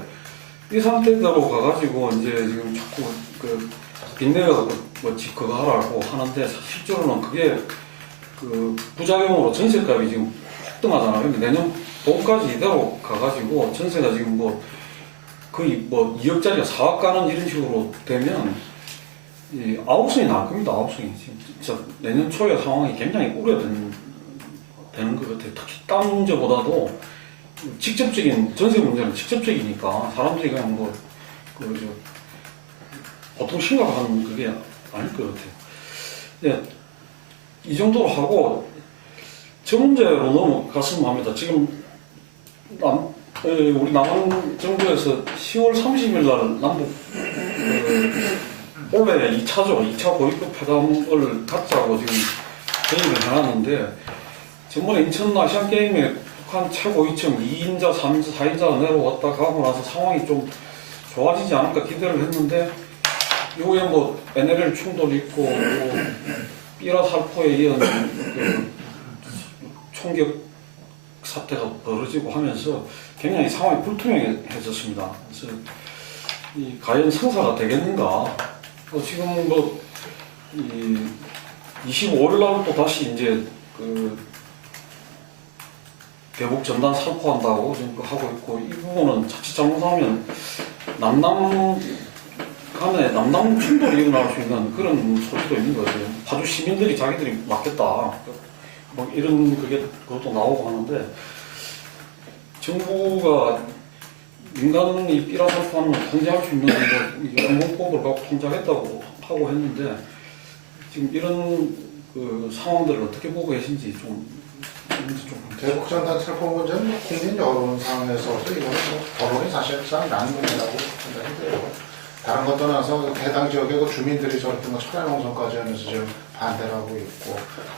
이 상태대로 가가지고 이제 지금 자꾸 그 빚내가 뭐집 그거 하라고 하는데 실제로는 그게 그 부작용으로 전세값이 지금 폭등하잖아요. 근데 내년 봄까지 이대로 가가지고 전세가 지금 뭐 거의 뭐 2억짜리가 4억 가는 이런 식으로 되면 이 아우성이 나올 겁니다. 아우성이 지금 진짜 내년 초에 상황이 굉장히 우려되는 것 같아요. 특히 딴 문제보다도 직접적인 전세 문제는 직접적이니까 사람들이 그냥 뭐 보통 심각한 그게 아닐 것 같아요. 네, 이 정도로 하고 저 문제로 넘어갔으면 합니다. 지금 우리 남한 정부에서 10월 30일 날 남북 올해 2차죠. 2차 고위급 회담을 갖자고 지금 계획을 해놨는데, 전번에 인천 아시안 게임에 북한 최고위층 2인자, 3인자, 4인자가 내려왔다 가고 나서 상황이 좀 좋아지지 않을까 기대를 했는데, 이후에 뭐 NLL 충돌이 있고 또 삐라 살포에 이은 그 총격 사태가 벌어지고 하면서 굉장히 상황이 불투명해졌습니다. 그래서 이 과연 성사가 되겠는가? 지금 뭐 25일 날 또 다시 이제 그 대북 전단 살포한다고 지금 하고 있고, 이 부분은 자칫 잘못하면 남남 충돌이 일어날 수 있는 그런 소지도 있는 거죠. 파주 시민들이 자기들이 맞겠다, 뭐 이런 그것도 나오고 하는데, 정부가 민간이 삐라 살포하는 걸 통제할 수 있는 공공법을 갖고 통제하겠다고 하고 했는데, 지금 이런 그 상황들을 어떻게 보고 계신지 좀 대북 전단 살포 문제는 뭐 국민 여론상에서 이거는 뭐 거론이 사실상 난 문제라고 생각이 돼요. 다른 것 떠나서 해당 지역의 그 주민들이 저렇게 뭐 철야농성까지 하면서 지금 반대를 하고 있고,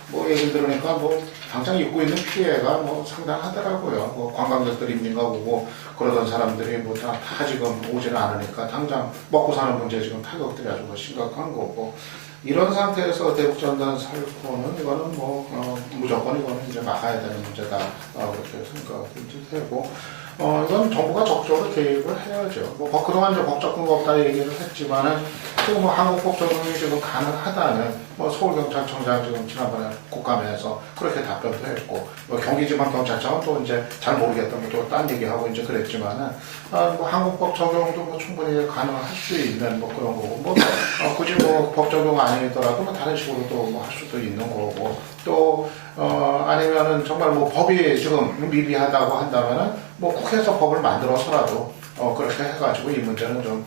뭐 얘기 들으니까 뭐 당장 입고 있는 피해가 뭐 상당하더라고요. 뭐 관광객들이 민가 보고 그러던 사람들이 뭐 다 지금 오지는 않으니까 당장 먹고 사는 문제 지금 타격들이 아주 뭐 심각한 거고, 이런 상태에서 대북 전단 살포는 이거는 뭐 무조건 이거는 이제 막아야 되는 문제다, 그렇게 생각이 되고, 이건 정부가 적극적으로 개입을 해야죠. 뭐 그동안 이제 법적 근거 없다 얘기를 했지만은 지금 뭐 한국법 적용이 지금 가능하다는 뭐 서울경찰청장 지금 지난번에 국감에서 그렇게 답변도 했고, 뭐 경기지방경찰청은 또 이제 잘 모르겠다고 또 딴 얘기하고 이제 그랬지만은 뭐 한국법 적용도 뭐 충분히 가능할 수 있는 뭐 그런 거고, 뭐 굳이 뭐 법 적용 아니더라도 뭐 다른 식으로 또 뭐 할 수도 있는 거고, 또 아니면은 정말 뭐 법이 지금 미비하다고 한다면은 뭐 국회에서 법을 만들어서라도 그렇게 해가지고 이 문제는 좀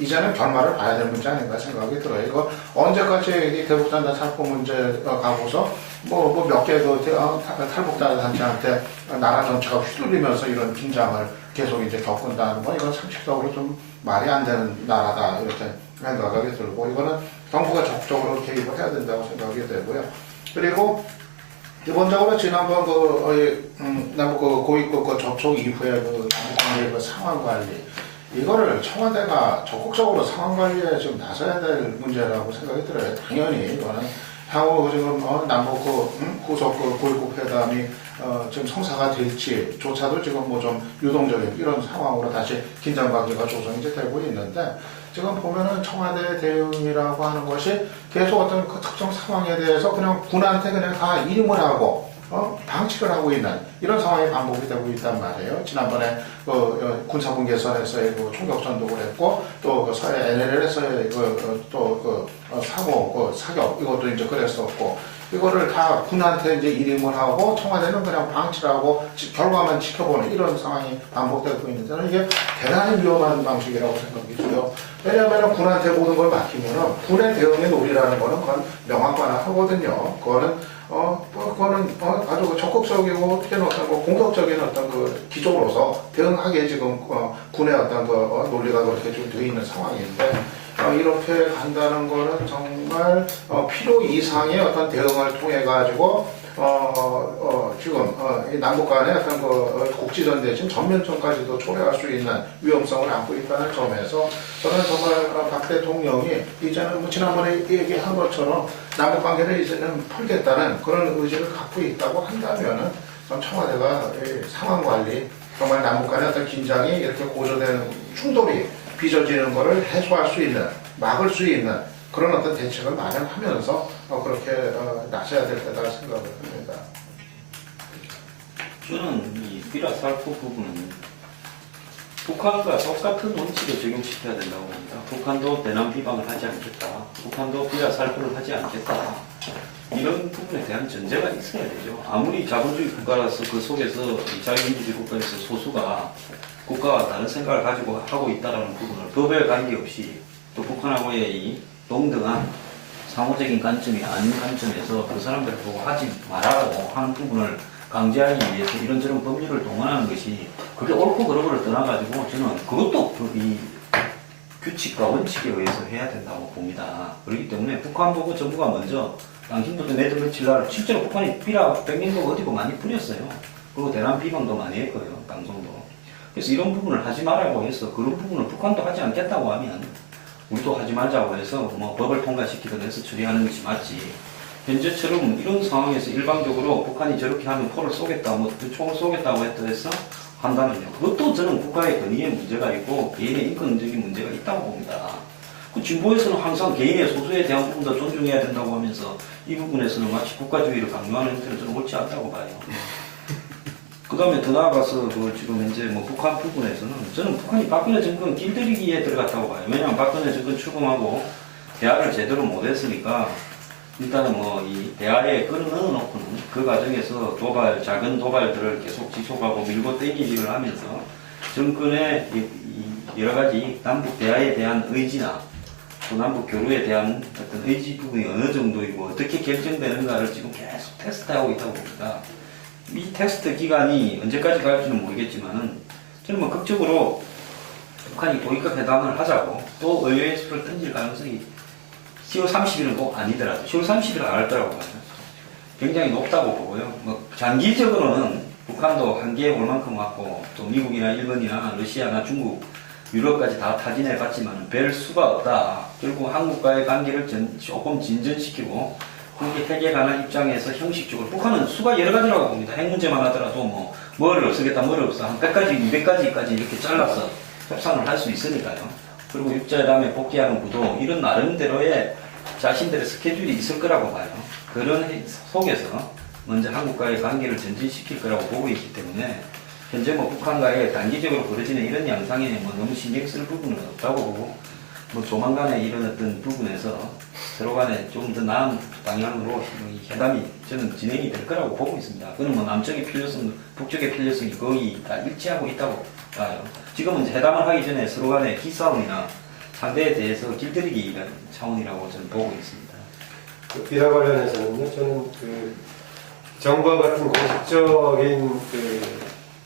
이제는 결말을 봐야 될 문제 아닌가 생각이 들어요. 이거 언제까지 이 대북전단 살포 문제 가고서 뭐 몇 개 그 탈북단한테 나라 전체가 휘둘리면서 이런 긴장을 계속 이제 겪는다는 건 이건 상식적으로 좀 말이 안 되는 나라다, 이렇게 생각이 들고, 이거는 정부가 적극적으로 개입을 해야 된다고 생각이 되고요. 그리고 기본적으로 지난번 남북 고위급 접촉 이후에 남북관계 상황 관리 이거를 청와대가 적극적으로 상황 관리에 지금 나서야 될 문제라고 생각이 들어요. 당연히 이거는 향후 지금 남북 후속 고위급 회담이 지금 성사가 될지조차도 지금 뭐 좀 유동적인 이런 상황으로 다시 긴장 관계가 조성이 되고 있는데 지금 보면은 청와대 대응이라고 하는 것이 계속 어떤 그 특정 상황에 대해서 그냥 군한테 그냥 다 임을 하고 방치를 하고 있는 이런 상황이 반복이 되고 있단 말이에요. 지난번에 군사분 개선에서의 총격 전독을 했고 또 서해 NLL에서의 사격 이것도 이제 그랬었고 이거를 다 군한테 이제 일임을 하고 청와대는 그냥 방치를 하고 결과만 지켜보는 이런 상황이 반복되고 있는데 저는 이게 대단히 위험한 방식이라고 생각이 들어요. 왜냐하면 군한테 모든 걸 맡기면은 군의 대응의 놀이라는 거는 그건 명확관하거든요. 그거는 아주 적극적이고 어떤 공격적인 어떤 그 기조로서 대응하기에 지금 군의 어떤 논리가 그렇게 좀 되어 있는 상황인데 이렇게 간다는 거는 정말 필요 이상의 어떤 대응을 통해 가지고 지금 이 남북 간의 어떤 국지전 대신 전면전까지도 초래할 수 있는 위험성을 안고 있다는 점에서 저는 정말 박 대통령이 이제는 뭐 지난번에 얘기한 것처럼 남북 관계를 이제는 풀겠다는 그런 의지를 갖고 있다고 한다면은 전 청와대가 상황 관리 정말 남북 간의 어떤 긴장이 이렇게 고조되는 충돌이 빚어지는 것을 해소할 수 있는 막을 수 있는 그런 어떤 대책을 마련하면서 그렇게 나서야 될 때다 생각을 합니다. 저는 이 비라살포 부분은 북한과 똑같은 원칙을 적용시켜야 된다고 봅니다. 북한도 대남 비방을 하지 않겠다. 북한도 비라살포를 하지 않겠다. 이런 부분에 대한 전제가 있어야 되죠. 아무리 자본주의 국가라서 그 속에서 자유민주주의 국가에서 소수가 국가와 다른 생각을 가지고 하고 있다는 부분을 법에 관계없이 또 북한하고의 이 동등한 상호적인 관점이 아닌 관점에서 그 사람들을 보고 하지 말라고 하는 부분을 강제하기 위해서 이런저런 법률을 동원하는 것이 그게 옳고 그르고를 떠나가지고 저는 그것도 이 규칙과 원칙에 의해서 해야 된다고 봅니다. 그렇기 때문에 북한 보고 정부가 먼저 당신들도 내들 며칠 날 실제로 북한이 비라 백민도 어디고 많이 뿌렸어요. 그리고 대남 비방도 많이 했고요. 방송도. 그래서 이런 부분을 하지 말라고 해서 그런 부분을 북한도 하지 않겠다고 하면 우리도 하지 말자고 해서 뭐 법을 통과시키든 해서 처리하는 것이 맞지. 현재처럼 이런 상황에서 일방적으로 북한이 저렇게 하면 포를 쏘겠다, 뭐 총을 쏘겠다고 했다 해서 한다면요. 그것도 저는 국가의 권위의 문제가 있고 개인의 인권적인 문제가 있다고 봅니다. 그 진보에서는 항상 개인의 소수에 대한 부분도 존중해야 된다고 하면서 이 부분에서는 마치 국가주의를 강요하는 형태는 저는 옳지 않다고 봐요. 그 다음에 더 나아가서 지금 현재 뭐 북한 부분에서는 저는 북한이 박근혜 정권 길들이기에 들어갔다고 봐요. 왜냐하면 박근혜 정권 출범하고 대화를 제대로 못했으니까 일단은 뭐 이 대화에 끈을 넣어놓고는 그 과정에서 작은 도발들을 계속 지속하고 밀고 땡기기를 하면서 정권의 이 여러 가지 남북 대화에 대한 의지나 또 남북 교류에 대한 어떤 의지 부분이 어느 정도이고 어떻게 결정되는가를 지금 계속 테스트하고 있다고 봅니다. 이 테스트 기간이 언제까지 갈지는 모르겠지만은 저는 뭐 극적으로 북한이 고위급 회담을 하자고 또 의외의 수를 던질 가능성이 10월 30일은 꼭 아니더라도 10월 30일은 안 할 거라고 봐요. 굉장히 높다고 보고요. 뭐 장기적으로는 북한도 한계에 올 만큼 왔고 또 미국이나 일본이나 러시아나 중국, 유럽까지 다 타진해 봤지만 별 수가 없다. 결국 한국과의 관계를 조금 진전시키고 국익 핵에 관한 입장에서 형식적으로 북한은 수가 여러 가지라고 봅니다. 핵 문제만 하더라도 뭐를 없애겠다, 뭐를 없어 한 100가지, 200가지까지 이렇게 잘라서 협상을 할 수 있으니까요. 그리고 육자회담에 복귀하는 구도 이런 나름대로의 자신들의 스케줄이 있을 거라고 봐요. 그런 속에서 먼저 한국과의 관계를 전진시킬 거라고 보고 있기 때문에 현재 뭐 북한과의 단기적으로 벌어지는 이런 양상에 뭐 너무 신경 쓸 부분은 없다고 보고 뭐 조만간에 이런 어떤 부분에서 서로 간에 좀 더 나은 방향으로 이 회담이 저는 진행이 될 거라고 보고 있습니다. 그는 뭐 남쪽의 필요성, 북쪽의 필요성이 거의 다 일치하고 있다고 봐요. 지금은 이제 회담을 하기 전에 서로 간의 기싸움이나 상대에 대해서 길들이기 위한 차원이라고 저는 보고 있습니다. 그 비라 관련해서는요, 저는 그 정부와 같은 공식적인 그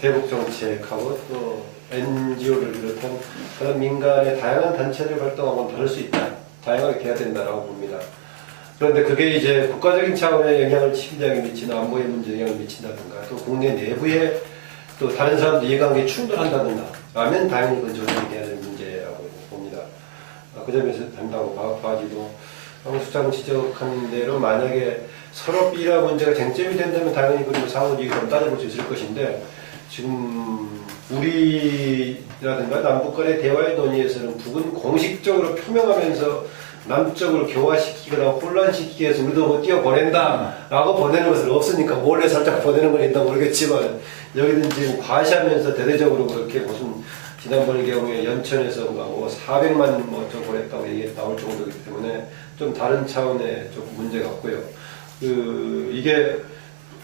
대북 정책하고 또 NGO를 비롯한 그런 민간의 다양한 단체들 활동하고는 다를 수 있다. 다양하게 돼야 된다라고 봅니다. 그런데 그게 이제 국가적인 차원의 영향을 심리학에 미치는 안보에 문제 영향을 미친다든가 또 국내 내부에 또 다른 사람들 이해관계에 충돌한다든가 라면 당연히 그건 조정이 돼야 될 문제라고 봅니다. 그 점에서 된다고 봐지도 수장 지적한 대로 만약에 서로 B라 문제가 쟁점이 된다면 당연히 그리고 상호지휘를 좀 따져볼 수 있을 것인데 지금 우리라든가 남북 간의 대화의 논의에서는 북은 공식적으로 표명하면서 남쪽으로 교화시키거나 혼란시키기 위해서 우리도 뭐 뛰어보낸다라고 보내는 것은 없으니까 몰래 살짝 보내는 건 있나 모르겠지만 여기는 지금 과시하면서 대대적으로 그렇게 무슨 지난번 경우에 연천에서 뭐 400만 뭐좀 보냈다고 얘기 나올 정도이기 때문에 좀 다른 차원의 좀 문제가 없고요. 이게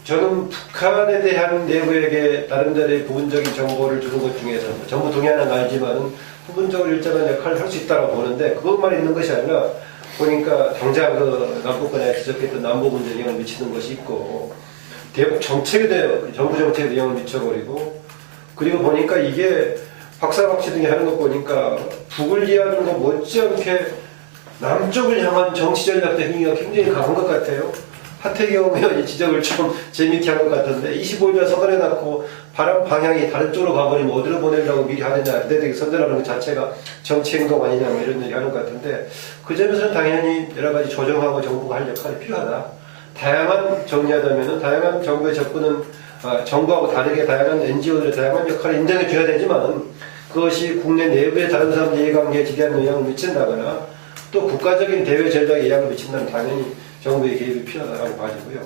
저는 북한에 대한 내부에게 나름대로의 부분적인 정보를 주는 것 중에서 전부 동의하는 건 아니지만은 부분적으로 일정한 역할을 할 수 있다고 보는데 그것만 있는 것이 아니라 보니까 당장 그 남북간에 지적했던 남북 문제에 영향을 미치는 것이 있고 대북 정책에 대해 정부 정책에 영향을 미쳐버리고 그리고 보니까 이게 박사박치 등이 하는 거 보니까 북을 이해하는 것 못지않게 남쪽을 향한 정치 전략적 행위가 굉장히 강한 것 같아요. 하태경 의원이 지적을 좀 재밌게 한 것 같은데 25년 선언해놓고 바람 방향이 다른 쪽으로 가버리면 어디로 보내려고 미리 하느냐 대대적인 선전하는 것 자체가 정치 행동 아니냐 뭐 이런 얘기 하는 것 같은데 그 점에서는 당연히 여러 가지 조정하고 정부가 할 역할이 필요하다. 다양한 정리하자면은 다양한 정부의 접근은 정부하고 다르게 다양한 NGO들의 다양한 역할을 인정해 줘야 되지만 그것이 국내 내부의 다른 사람 이해관계에 지대한 영향을 미친다거나 또 국가적인 대외 전략에 영향을 미친다면 당연히 정부의 개입이 필요하다고 봐지고요.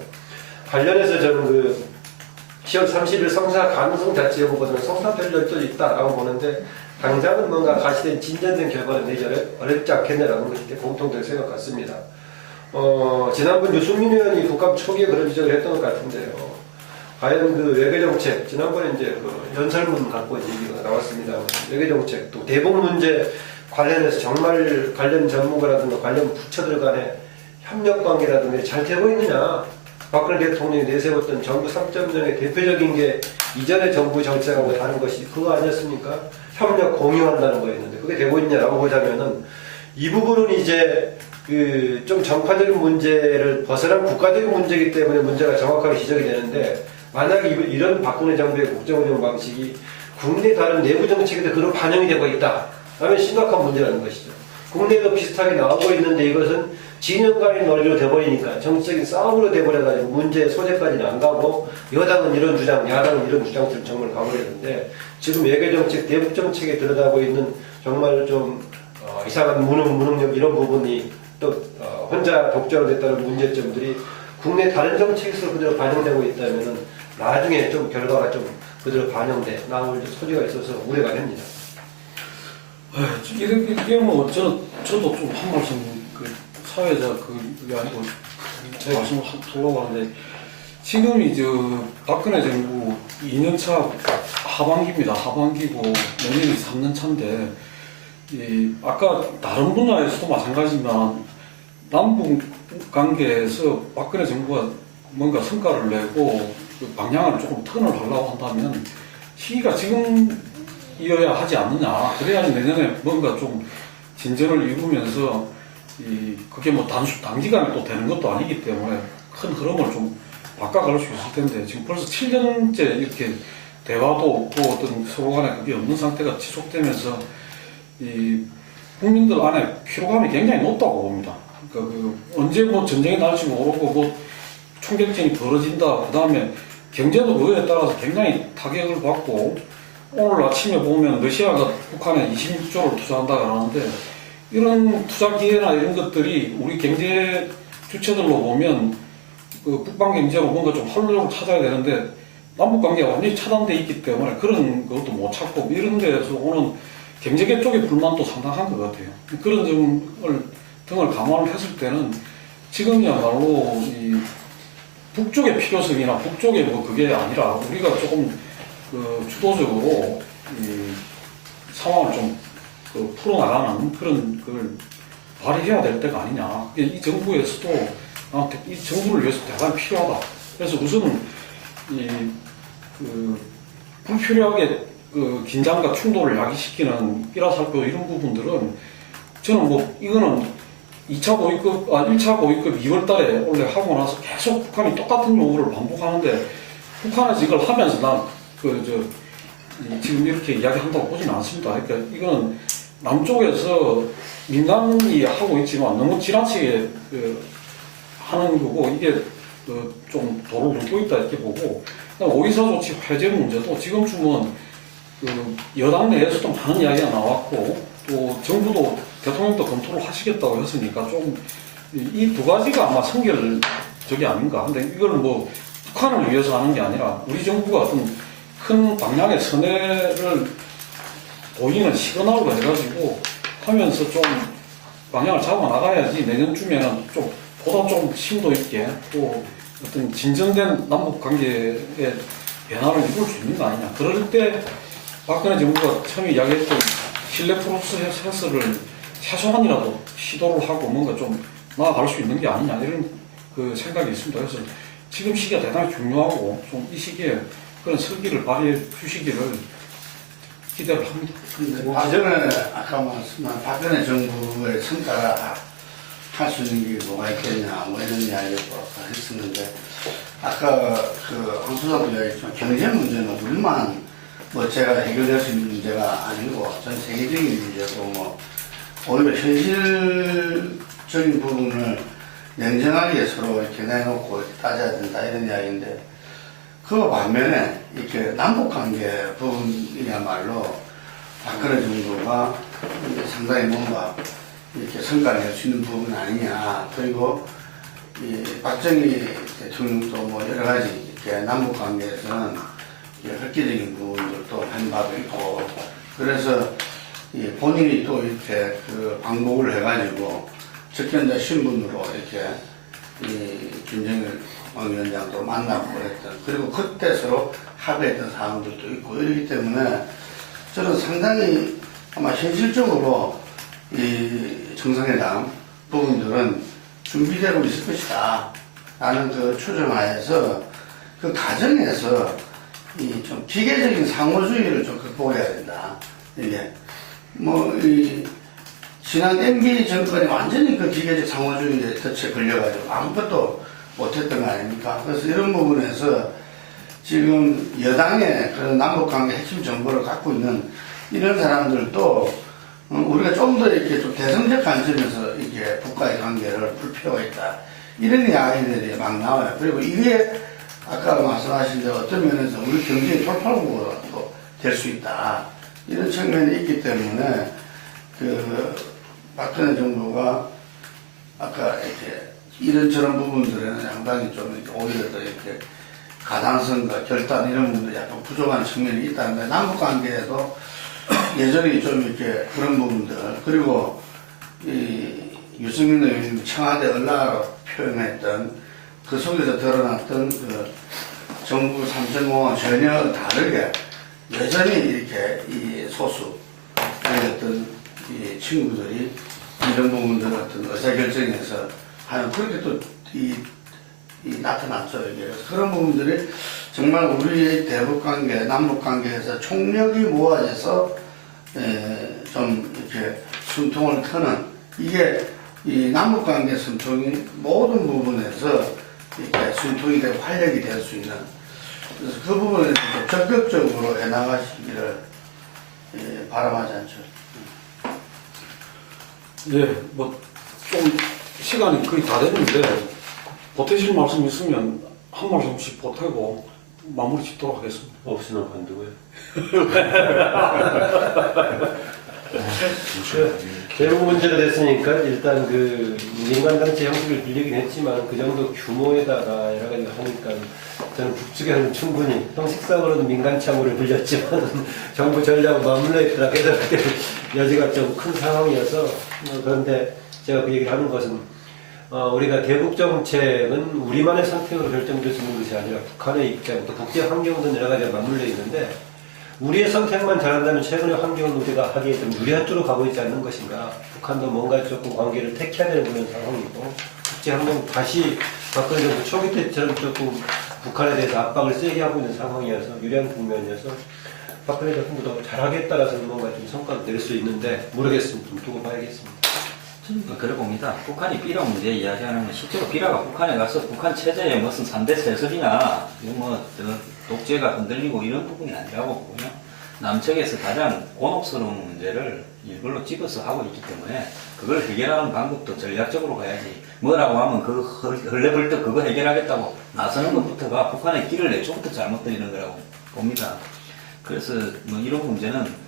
관련해서 저는 10월 30일 성사 가능성 자체 여부보다는 성사될 여지도 있다라고 보는데 당장은 뭔가 가시된 진전된 결과를 내지 어렵지 않겠냐라는 것이 공통된 생각 같습니다. 지난번 유승민 의원이 국감 초기에 그런 지적을 했던 것 같은데요. 과연 그 외교정책, 지난번에 이제 연설문 갖고 얘기가 나왔습니다. 외교정책, 또 대북 문제 관련해서 정말 관련 전문가라든가 관련 부처들 간의 협력관계라든가 잘 되고 있느냐. 박근혜 대통령이 내세웠던 정부 3.0의 대표적인 게 이전의 정부 정책하고 다른 것이 그거 아니었습니까? 협력 공유한다는 거였는데 그게 되고 있냐라고 보자면은 이 부분은 이제 좀 정파적인 문제를 벗어난 국가적인 문제이기 때문에 문제가 정확하게 지적이 되는데 만약에 이런 박근혜 정부의 국정운영 방식이 국내 다른 내부 정책에도 그런 반영이 되고 있다. 라면 심각한 문제라는 것이죠. 국내도 비슷하게 나오고 있는데 이것은 진영 간의 논리로 돼버리니까 정치적인 싸움으로 돼버려가지고 문제의 소재까지는 안 가고 여당은 이런 주장, 야당은 이런 주장처럼 정말 가버리는데 지금 외교정책, 대북정책에 들어가고 있는 정말 좀 이상한 무능력 이런 부분이 또 혼자 독자로 됐다는 문제점들이 국내 다른 정책에서 그대로 반영되고 있다면 나중에 좀 결과가 좀 그대로 반영돼 나올 소지가 있어서 우려가 됩니다. 이게 뭐 저도 좀 한 말씀 사회자 그게 아니고 제 말씀을 하려고 하는데 지금이 박근혜 정부 2년차 하반기입니다. 하반기고 내년이 3년차인데 아까 다른 분야에서도 마찬가지지만 남북 관계에서 박근혜 정부가 뭔가 성과를 내고 그 방향을 조금 턴을 하려고 한다면 시기가 지금이어야 하지 않느냐. 그래야지 내년에 뭔가 좀 진전을 이루면서 그게 뭐 단기간에 또 되는 것도 아니기 때문에 큰 흐름을 좀 바꿔갈 수 있을 텐데 지금 벌써 7년째 이렇게 대화도 없고 어떤 서로 간에 그게 없는 상태가 지속되면서 국민들 안에 피로감이 굉장히 높다고 봅니다. 그러니까 언제 뭐 전쟁이 날지 모르고 뭐 총격전이 벌어진다. 그 다음에 경제도 그거에 따라서 굉장히 타격을 받고 오늘 아침에 보면 러시아가 북한에 26조를 투자한다 그러는데 이런 투자 기회나 이런 것들이 우리 경제 주체들로 보면 그 북방 경제로 뭔가 좀 활력을 찾아야 되는데 남북 관계가 완전히 차단돼 있기 때문에 그런 것도 못 찾고 이런 데에서 오는 경제계 쪽의 불만도 상당한 것 같아요. 그런 등을 감안을 했을 때는 지금이야말로 이 북쪽의 필요성이나 북쪽의 뭐 그게 아니라 우리가 조금 주도적으로 이 상황을 좀 풀어나가는 그런 걸 발휘해야 될 때가 아니냐. 이 정부에서도 이 정부를 위해서 대단히 필요하다. 그래서 우선은 불필요하게 긴장과 충돌을 야기시키는 일화살표 이런 부분들은 저는 뭐 이거는 1차 고위급 2월 달에 원래 하고 나서 계속 북한이 똑같은 요구를 반복하는데 북한에서 이걸 하면서 지금 이렇게 이야기한다고 보지는 않습니다. 그러니까 이거는 남쪽에서 민간이 하고 있지만 너무 지나치게 하는 거고 이게 좀 도를 넘고 있다 이렇게 보고 오이사 조치 해제 문제도 지금쯤은 여당 내에서도 많은 이야기가 나왔고 또 정부도 대통령도 검토를 하시겠다고 했으니까 좀 이 두 가지가 아마 선결적이 아닌가. 근데 이걸 뭐 북한을 위해서 하는 게 아니라 우리 정부가 어떤 큰 방향의 선회를 보이는 시그널로 해가지고 하면서 좀 방향을 잡아 나가야지 내년쯤에는 좀 보다 좀 심도 있게 또 어떤 진전된 남북 관계의 변화를 이룰 수 있는 거 아니냐. 그럴 때 박근혜 정부가 처음에 이야기했던 신뢰 프로세스를 최소한이라도 시도를 하고 뭔가 좀 나아갈 수 있는 게 아니냐 이런 생각이 있습니다. 그래서 지금 시기가 대단히 중요하고 좀 이 시기에 그런 설기를 발휘해 주시기를 기대를 합니다. 근데 박근혜 아까 말씀한 박근혜 정부의 성과가 할 수 있는 게 뭐가 있겠냐 뭐 이런 이야기를 했었는데 아까 한 소장도 이야기했지만 경제 문제는 우리만 뭐 제가 해결될 수 있는 문제가 아니고 전 세계적인 문제고 뭐 오히려 현실적인 부분을 냉정하게 서로 이렇게 내놓고 이렇게 따져야 된다 이런 이야기인데 그 반면에 이렇게 남북관계 부분이야말로 박근혜 정부가 상당히 뭔가 이렇게 성과를 낼 수 있는 부분 아니냐. 그리고 이 박정희 대통령도 뭐 여러 가지 이렇게 남북관계에서는 획기적인 부분들도 한 바도 있고 그래서 본인이 또 이렇게 방북을 해가지고 적견자 신분으로 이렇게 김정일 위원장도 만나고 그랬던 그리고 그때 서로 합의했던 사항들도 있고 이러기 때문에 저는 상당히 아마 현실적으로 이 정상회담 부분들은 준비되고 있을 것이다 라는 추정하에서 그 과정에서 이 좀 기계적인 상호주의를 좀 극복해야 된다. 이게 지난 MB 정권이 완전히 그 기계적 상호주의에 덫에 걸려가지고 아무것도 못했던 거 아닙니까? 그래서 이런 부분에서 지금 여당의 그런 남북관계 핵심 정보를 갖고 있는 이런 사람들도 우리가 좀 더 이렇게 좀 대승적 관점에서 이렇게 국가의 관계를 풀 필요가 있다. 이런 이야기들이 막 나와요. 그리고 이게 아까 말씀하신 대로 어떤 면에서 우리 경제의 돌파구가 될 수 있다. 이런 측면이 있기 때문에 박근혜 정부가 아까 이렇게 이런저런 부분들에는 상당히 좀 이렇게 오히려 더 이렇게 가당성과 결단 이런 부분들이 약간 부족한 측면이 있다는데 남북 관계에도 예전에 좀 이렇게 그런 부분들 그리고 이 유승민 의원님 청와대 얼라로 표현했던 그 속에서 드러났던 정부 삼천공원 전혀 다르게 여전히 이렇게 이 소수 어떤 이 친구들이 이런 부분들 어떤 의사결정에서 하는 그렇게 또 나타났죠. 이게. 그런 부분들이 정말 우리의 대북관계, 남북관계에서 총력이 모아져서 좀 이렇게 숨통을 트는 이게 이 남북관계 숨통이 모든 부분에서 이렇게 숨통이 되고 활력이 될 수 있는 그래서 그 부분에 적극적으로 해나가시기를 바람하지 않죠. 예, 좀 시간이 거의 다 됐는데 보태실 말씀 있으면 한 말씀씩 보태고 마무리 짓도록 하겠습니다. 없으면 관두고요. 대북 문제가 됐으니까 일단 민간단체 형식을 빌리긴 했지만 그 정도 규모에다가 여러 가지 하니까 저는 북측에는 충분히 형식상으로는 민간 참호를 빌렸지만 정부 전략 맞물려 있더라 깨닫게 여지가 좀 큰 상황이어서 그런데 제가 그 얘기를 하는 것은 우리가 대북 정책은 우리만의 선택으로 결정될 수 있는 것이 아니라 북한의 입장, 또 국제 환경도 여러 가지가 맞물려 있는데 우리의 선택만 잘한다면 최근의 환경은 우리가 하기에 좀 유리한 쪽으로 가고 있지 않는 것인가. 북한도 뭔가 조금 관계를 택해야 되는 그런 상황이고 국제 환경 다시 박근혜 정부 초기 때처럼 조금 북한에 대해서 압박을 세게 하고 있는 상황이어서 유리한 국면이어서 박근혜 정부도 잘하기에 따라서는 뭔가 좀 성과를 낼 수 있는데 모르겠습니다. 좀 두고 봐야겠습니다. 저는 그래 봅니다. 북한이 비라 문제 이야기하는 건 실제로 비라가 북한에 가서 북한 체제에 무슨 3대 세습이나 독재가 흔들리고 이런 부분이 아니라고 보고요. 남측에서 가장 곤혹스러운 문제를 일벌로 집어서 하고 있기 때문에 그걸 해결하는 방법도 전략적으로 가야지. 뭐라고 하면 그 헐레벌떡 그거 해결하겠다고 나서는 것부터가 북한의 길을 내초부터 잘못 들이는 거라고 봅니다. 그래서 뭐 이런 문제는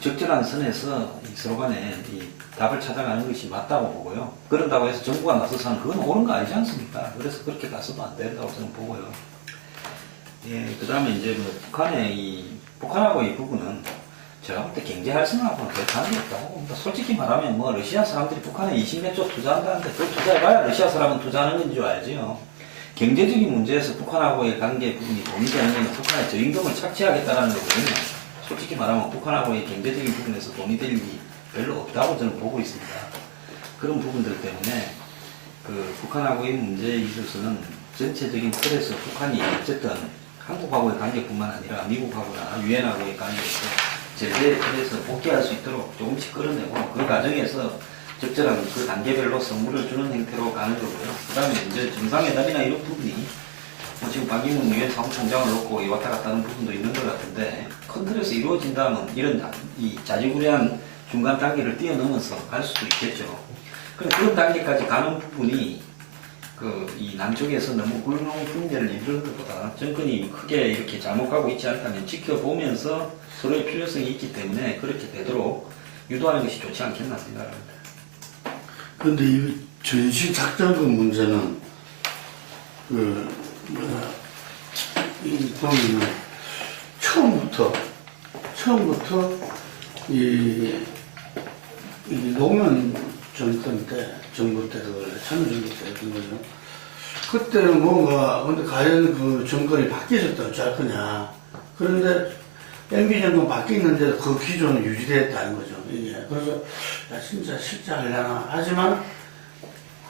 적절한 선에서 서로 간에 이 답을 찾아가는 것이 맞다고 보고요. 그런다고 해서 정부가 나서서 하는 그건 옳은 거 아니지 않습니까? 그래서 그렇게 가서도 안 된다고 저는 보고요. 예, 그 다음에 이제 뭐 북한하고 이 부분은 제가 볼 때 경제 활성화하고는 별 다름이 없다고 봅니다. 솔직히 말하면 뭐 러시아 사람들이 북한에 20몇 조 투자한다는데 그걸 투자해봐야 러시아 사람은 투자하는 건지 알지요. 경제적인 문제에서 북한하고의 관계 부분이 도움이 되는 건 북한의 저 임금을 착취하겠다는 거거든요. 솔직히 말하면 북한하고의 경제적인 부분에서 도움이 될 일이 별로 없다고 저는 보고 있습니다. 그런 부분들 때문에 그 북한하고의 문제에 있어서는 전체적인 틀에서 북한이 어쨌든 한국하고의 관계뿐만 아니라 미국하고나 유엔하고의 관계에서 제재의 틀에서 복귀할 수 있도록 조금씩 끌어내고 그 과정에서 적절한 그 단계별로 선물을 주는 형태로 가는 거고요. 그 다음에 이제 정상회담이나 이런 부분이 뭐 지금 박기문 유엔 사무총장을 놓고 왔다 갔다 하는 부분도 있는 것 같은데 큰 틀에서 이루어진다면 이런 이 자지구레한 중간 단계를 뛰어넘어서 갈 수도 있겠죠. 그런 단계까지 가는 부분이 이 남쪽에서 너무 굴러온 분열을 이루는 것보다 정권이 크게 이렇게 잘못 가고 있지 않다면 지켜보면서 서로의 필요성이 있기 때문에 그렇게 되도록 유도하는 것이 좋지 않겠나 생각합니다. 그런데 이 전시 작전금 문제는 이 보면 처음부터 이 노무현 정권 때 정부 때 참여정부 때 했던 거죠. 그때는 뭔가 근데 과연 그 정권이 바뀌었다 어쩔 거냐. 그런데 MB 정권 바뀌었는데도 그 기조는 유지됐다는 거죠. 이게 그래서 야 진짜 실제 하려나 하지만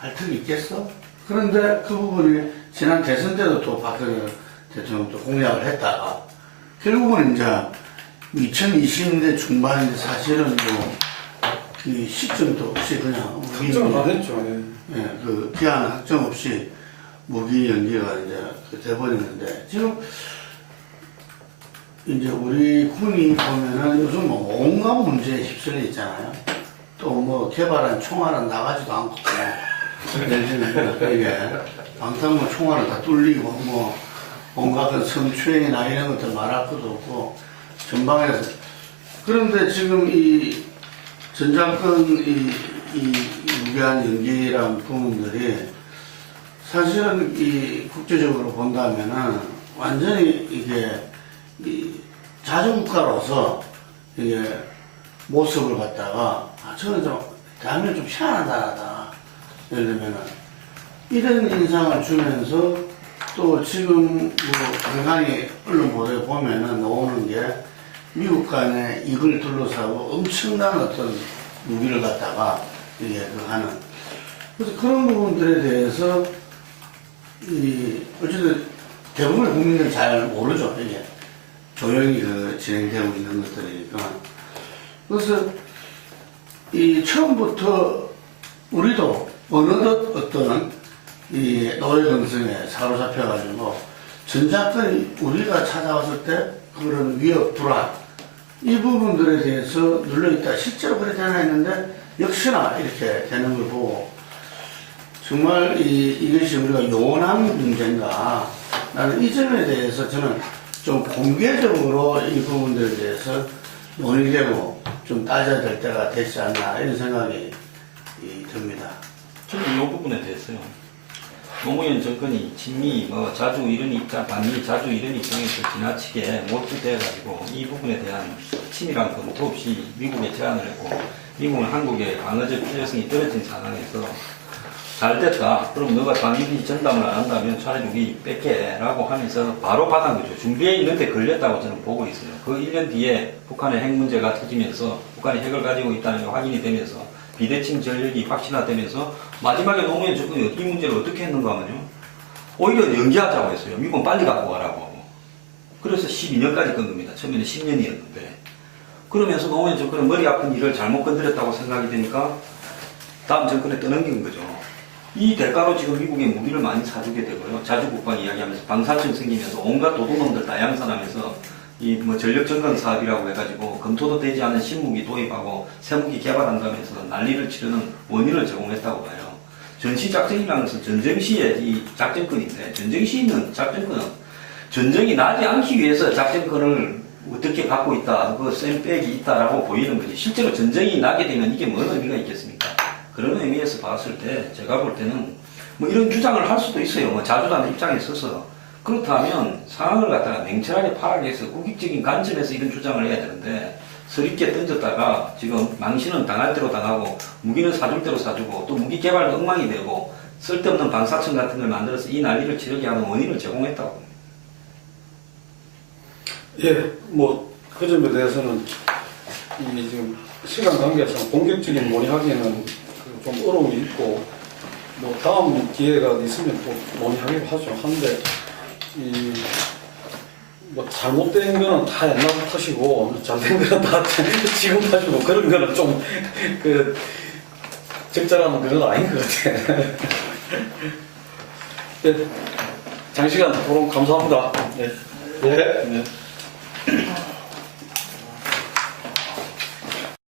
할 턱이 있겠어? 그런데 그 부분이 지난 대선 때도 또 박근혜 대통령도 공약을 했다가 결국은 이제 2020년대 중반인데 사실은 그 시점도 없이 그냥 걱정을 안 했죠. 예. 예, 그 기한 확정 없이 무기 연기가 이제 돼버리는데 지금 이제 우리 군이 보면은 요즘 뭐 온갖 문제에 휩쓸려 있잖아요. 또 뭐 개발한 총알은 나가지도 않고 예를 들면 이게 방탄모 총알은 다 뚫리고 뭐 온갖 성추행이나 이런 것들 말할 것도 없고 전방에서 그런데 지금 이 전장권 이 무기한 연기라는 부분들이 사실은 이 국제적으로 본다면은 완전히 이게 이 자주국가로서 이게 모습을 갖다가 저는 좀 대한민국 좀 희한한 나라다. 예를 들면은 이런 인상을 주면서 또 지금 뭐 간간히 언론 보도에 보면은 나오는 게 미국 간에 이걸 둘러싸고 엄청난 어떤 무기를 갖다가 이게 하는 그래서 그런 부분들에 대해서 어쨌든 대부분의 국민들은 잘 모르죠. 이게 조용히 진행되고 있는 것들이니까. 그래서 처음부터 우리도 어느덧 어떤 노예근성에 사로잡혀가지고 전작권이 우리가 찾아왔을 때 그런 위협, 불안 이 부분들에 대해서 눌러있다. 실제로 그렇게 하나 했는데 역시나 이렇게 되는 걸 보고 정말 이것이 우리가 요원한 문제인가 나는 이 점에 대해서 저는 좀 공개적으로 이 부분들에 대해서 논의되고 좀 따져야 될 때가 됐지 않나 이런 생각이 듭니다. 저는 이 부분에 대해서요. 노무현 정권이 친미 자주 이런 입장, 반미 자주 이런 입장에서 지나치게 몰두돼가지고 이 부분에 대한 치밀한 검토 없이 미국에 제안을 했고 미국은 한국의 방어적 필요성이 떨어진 상황에서 잘 됐다. 그럼 너가 반미비 전담을 안 한다면 차라리 우리 뺄게 라고 하면서 바로 받은 거죠. 준비해 있는데 걸렸다고 저는 보고 있어요. 그 1년 뒤에 북한의 핵 문제가 터지면서 북한이 핵을 가지고 있다는 게 확인이 되면서 비대칭 전력이 확신화되면서 마지막에 노무현 정권이 이 문제를 어떻게 했는가 하면요. 오히려 연기하자고 했어요. 미국은 빨리 갖고 가라고 하고. 그래서 12년까지 건 겁니다. 처음에는 10년이었는데. 그러면서 노무현 정권은 머리 아픈 일을 잘못 건드렸다고 생각이 되니까 다음 정권에 떠넘긴 거죠. 이 대가로 지금 미국에 무기를 많이 사주게 되고요. 자주국방 이야기하면서 방사청 생기면서 온갖 도둑놈들 다 양산하면서 이 뭐 전력 전강 사업이라고 해가지고 검토도 되지 않은 신무기 도입하고 새무기 개발한다면서 난리를 치르는 원인을 제공했다고 봐요. 전시작전이라는 것은 전쟁 시에 이 작전권인데 전쟁 시에 있는 작전권은 전쟁이 나지 않기 위해서 작전권을 어떻게 갖고 있다, 그 쌤백이 있다라고 보이는 거지. 실제로 전쟁이 나게 되면 이게 뭔 의미가 있겠습니까? 그런 의미에서 봤을 때 제가 볼 때는 뭐 이런 주장을 할 수도 있어요. 뭐 자주단 입장에 서서. 그렇다면 상황을 갖다가 냉철하게 파악해서 국익적인 관점에서 이런 주장을 해야 되는데 서립게 던졌다가 지금 망신은 당할 대로 당하고 무기는 사줄 대로 사주고 또 무기 개발도 엉망이 되고 쓸데없는 방사청 같은 걸 만들어서 이 난리를 치르게 하는 원인을 제공했다고. 예, 뭐 그 점에 대해서는 이 지금 시간 관계상 본격적인 논의하기에는 좀 어려움이 있고 뭐 다음 기회가 있으면 또 논의하기로 하죠. 한데 이 뭐 잘못된 거는 다 옛날 탓이고 잘된 거는 다 지금 탓이고 그런 거는 좀 그 적절한 그건 아닌 것 같아. 예, 장시간 토론 감사합니다. 예. 예. 네.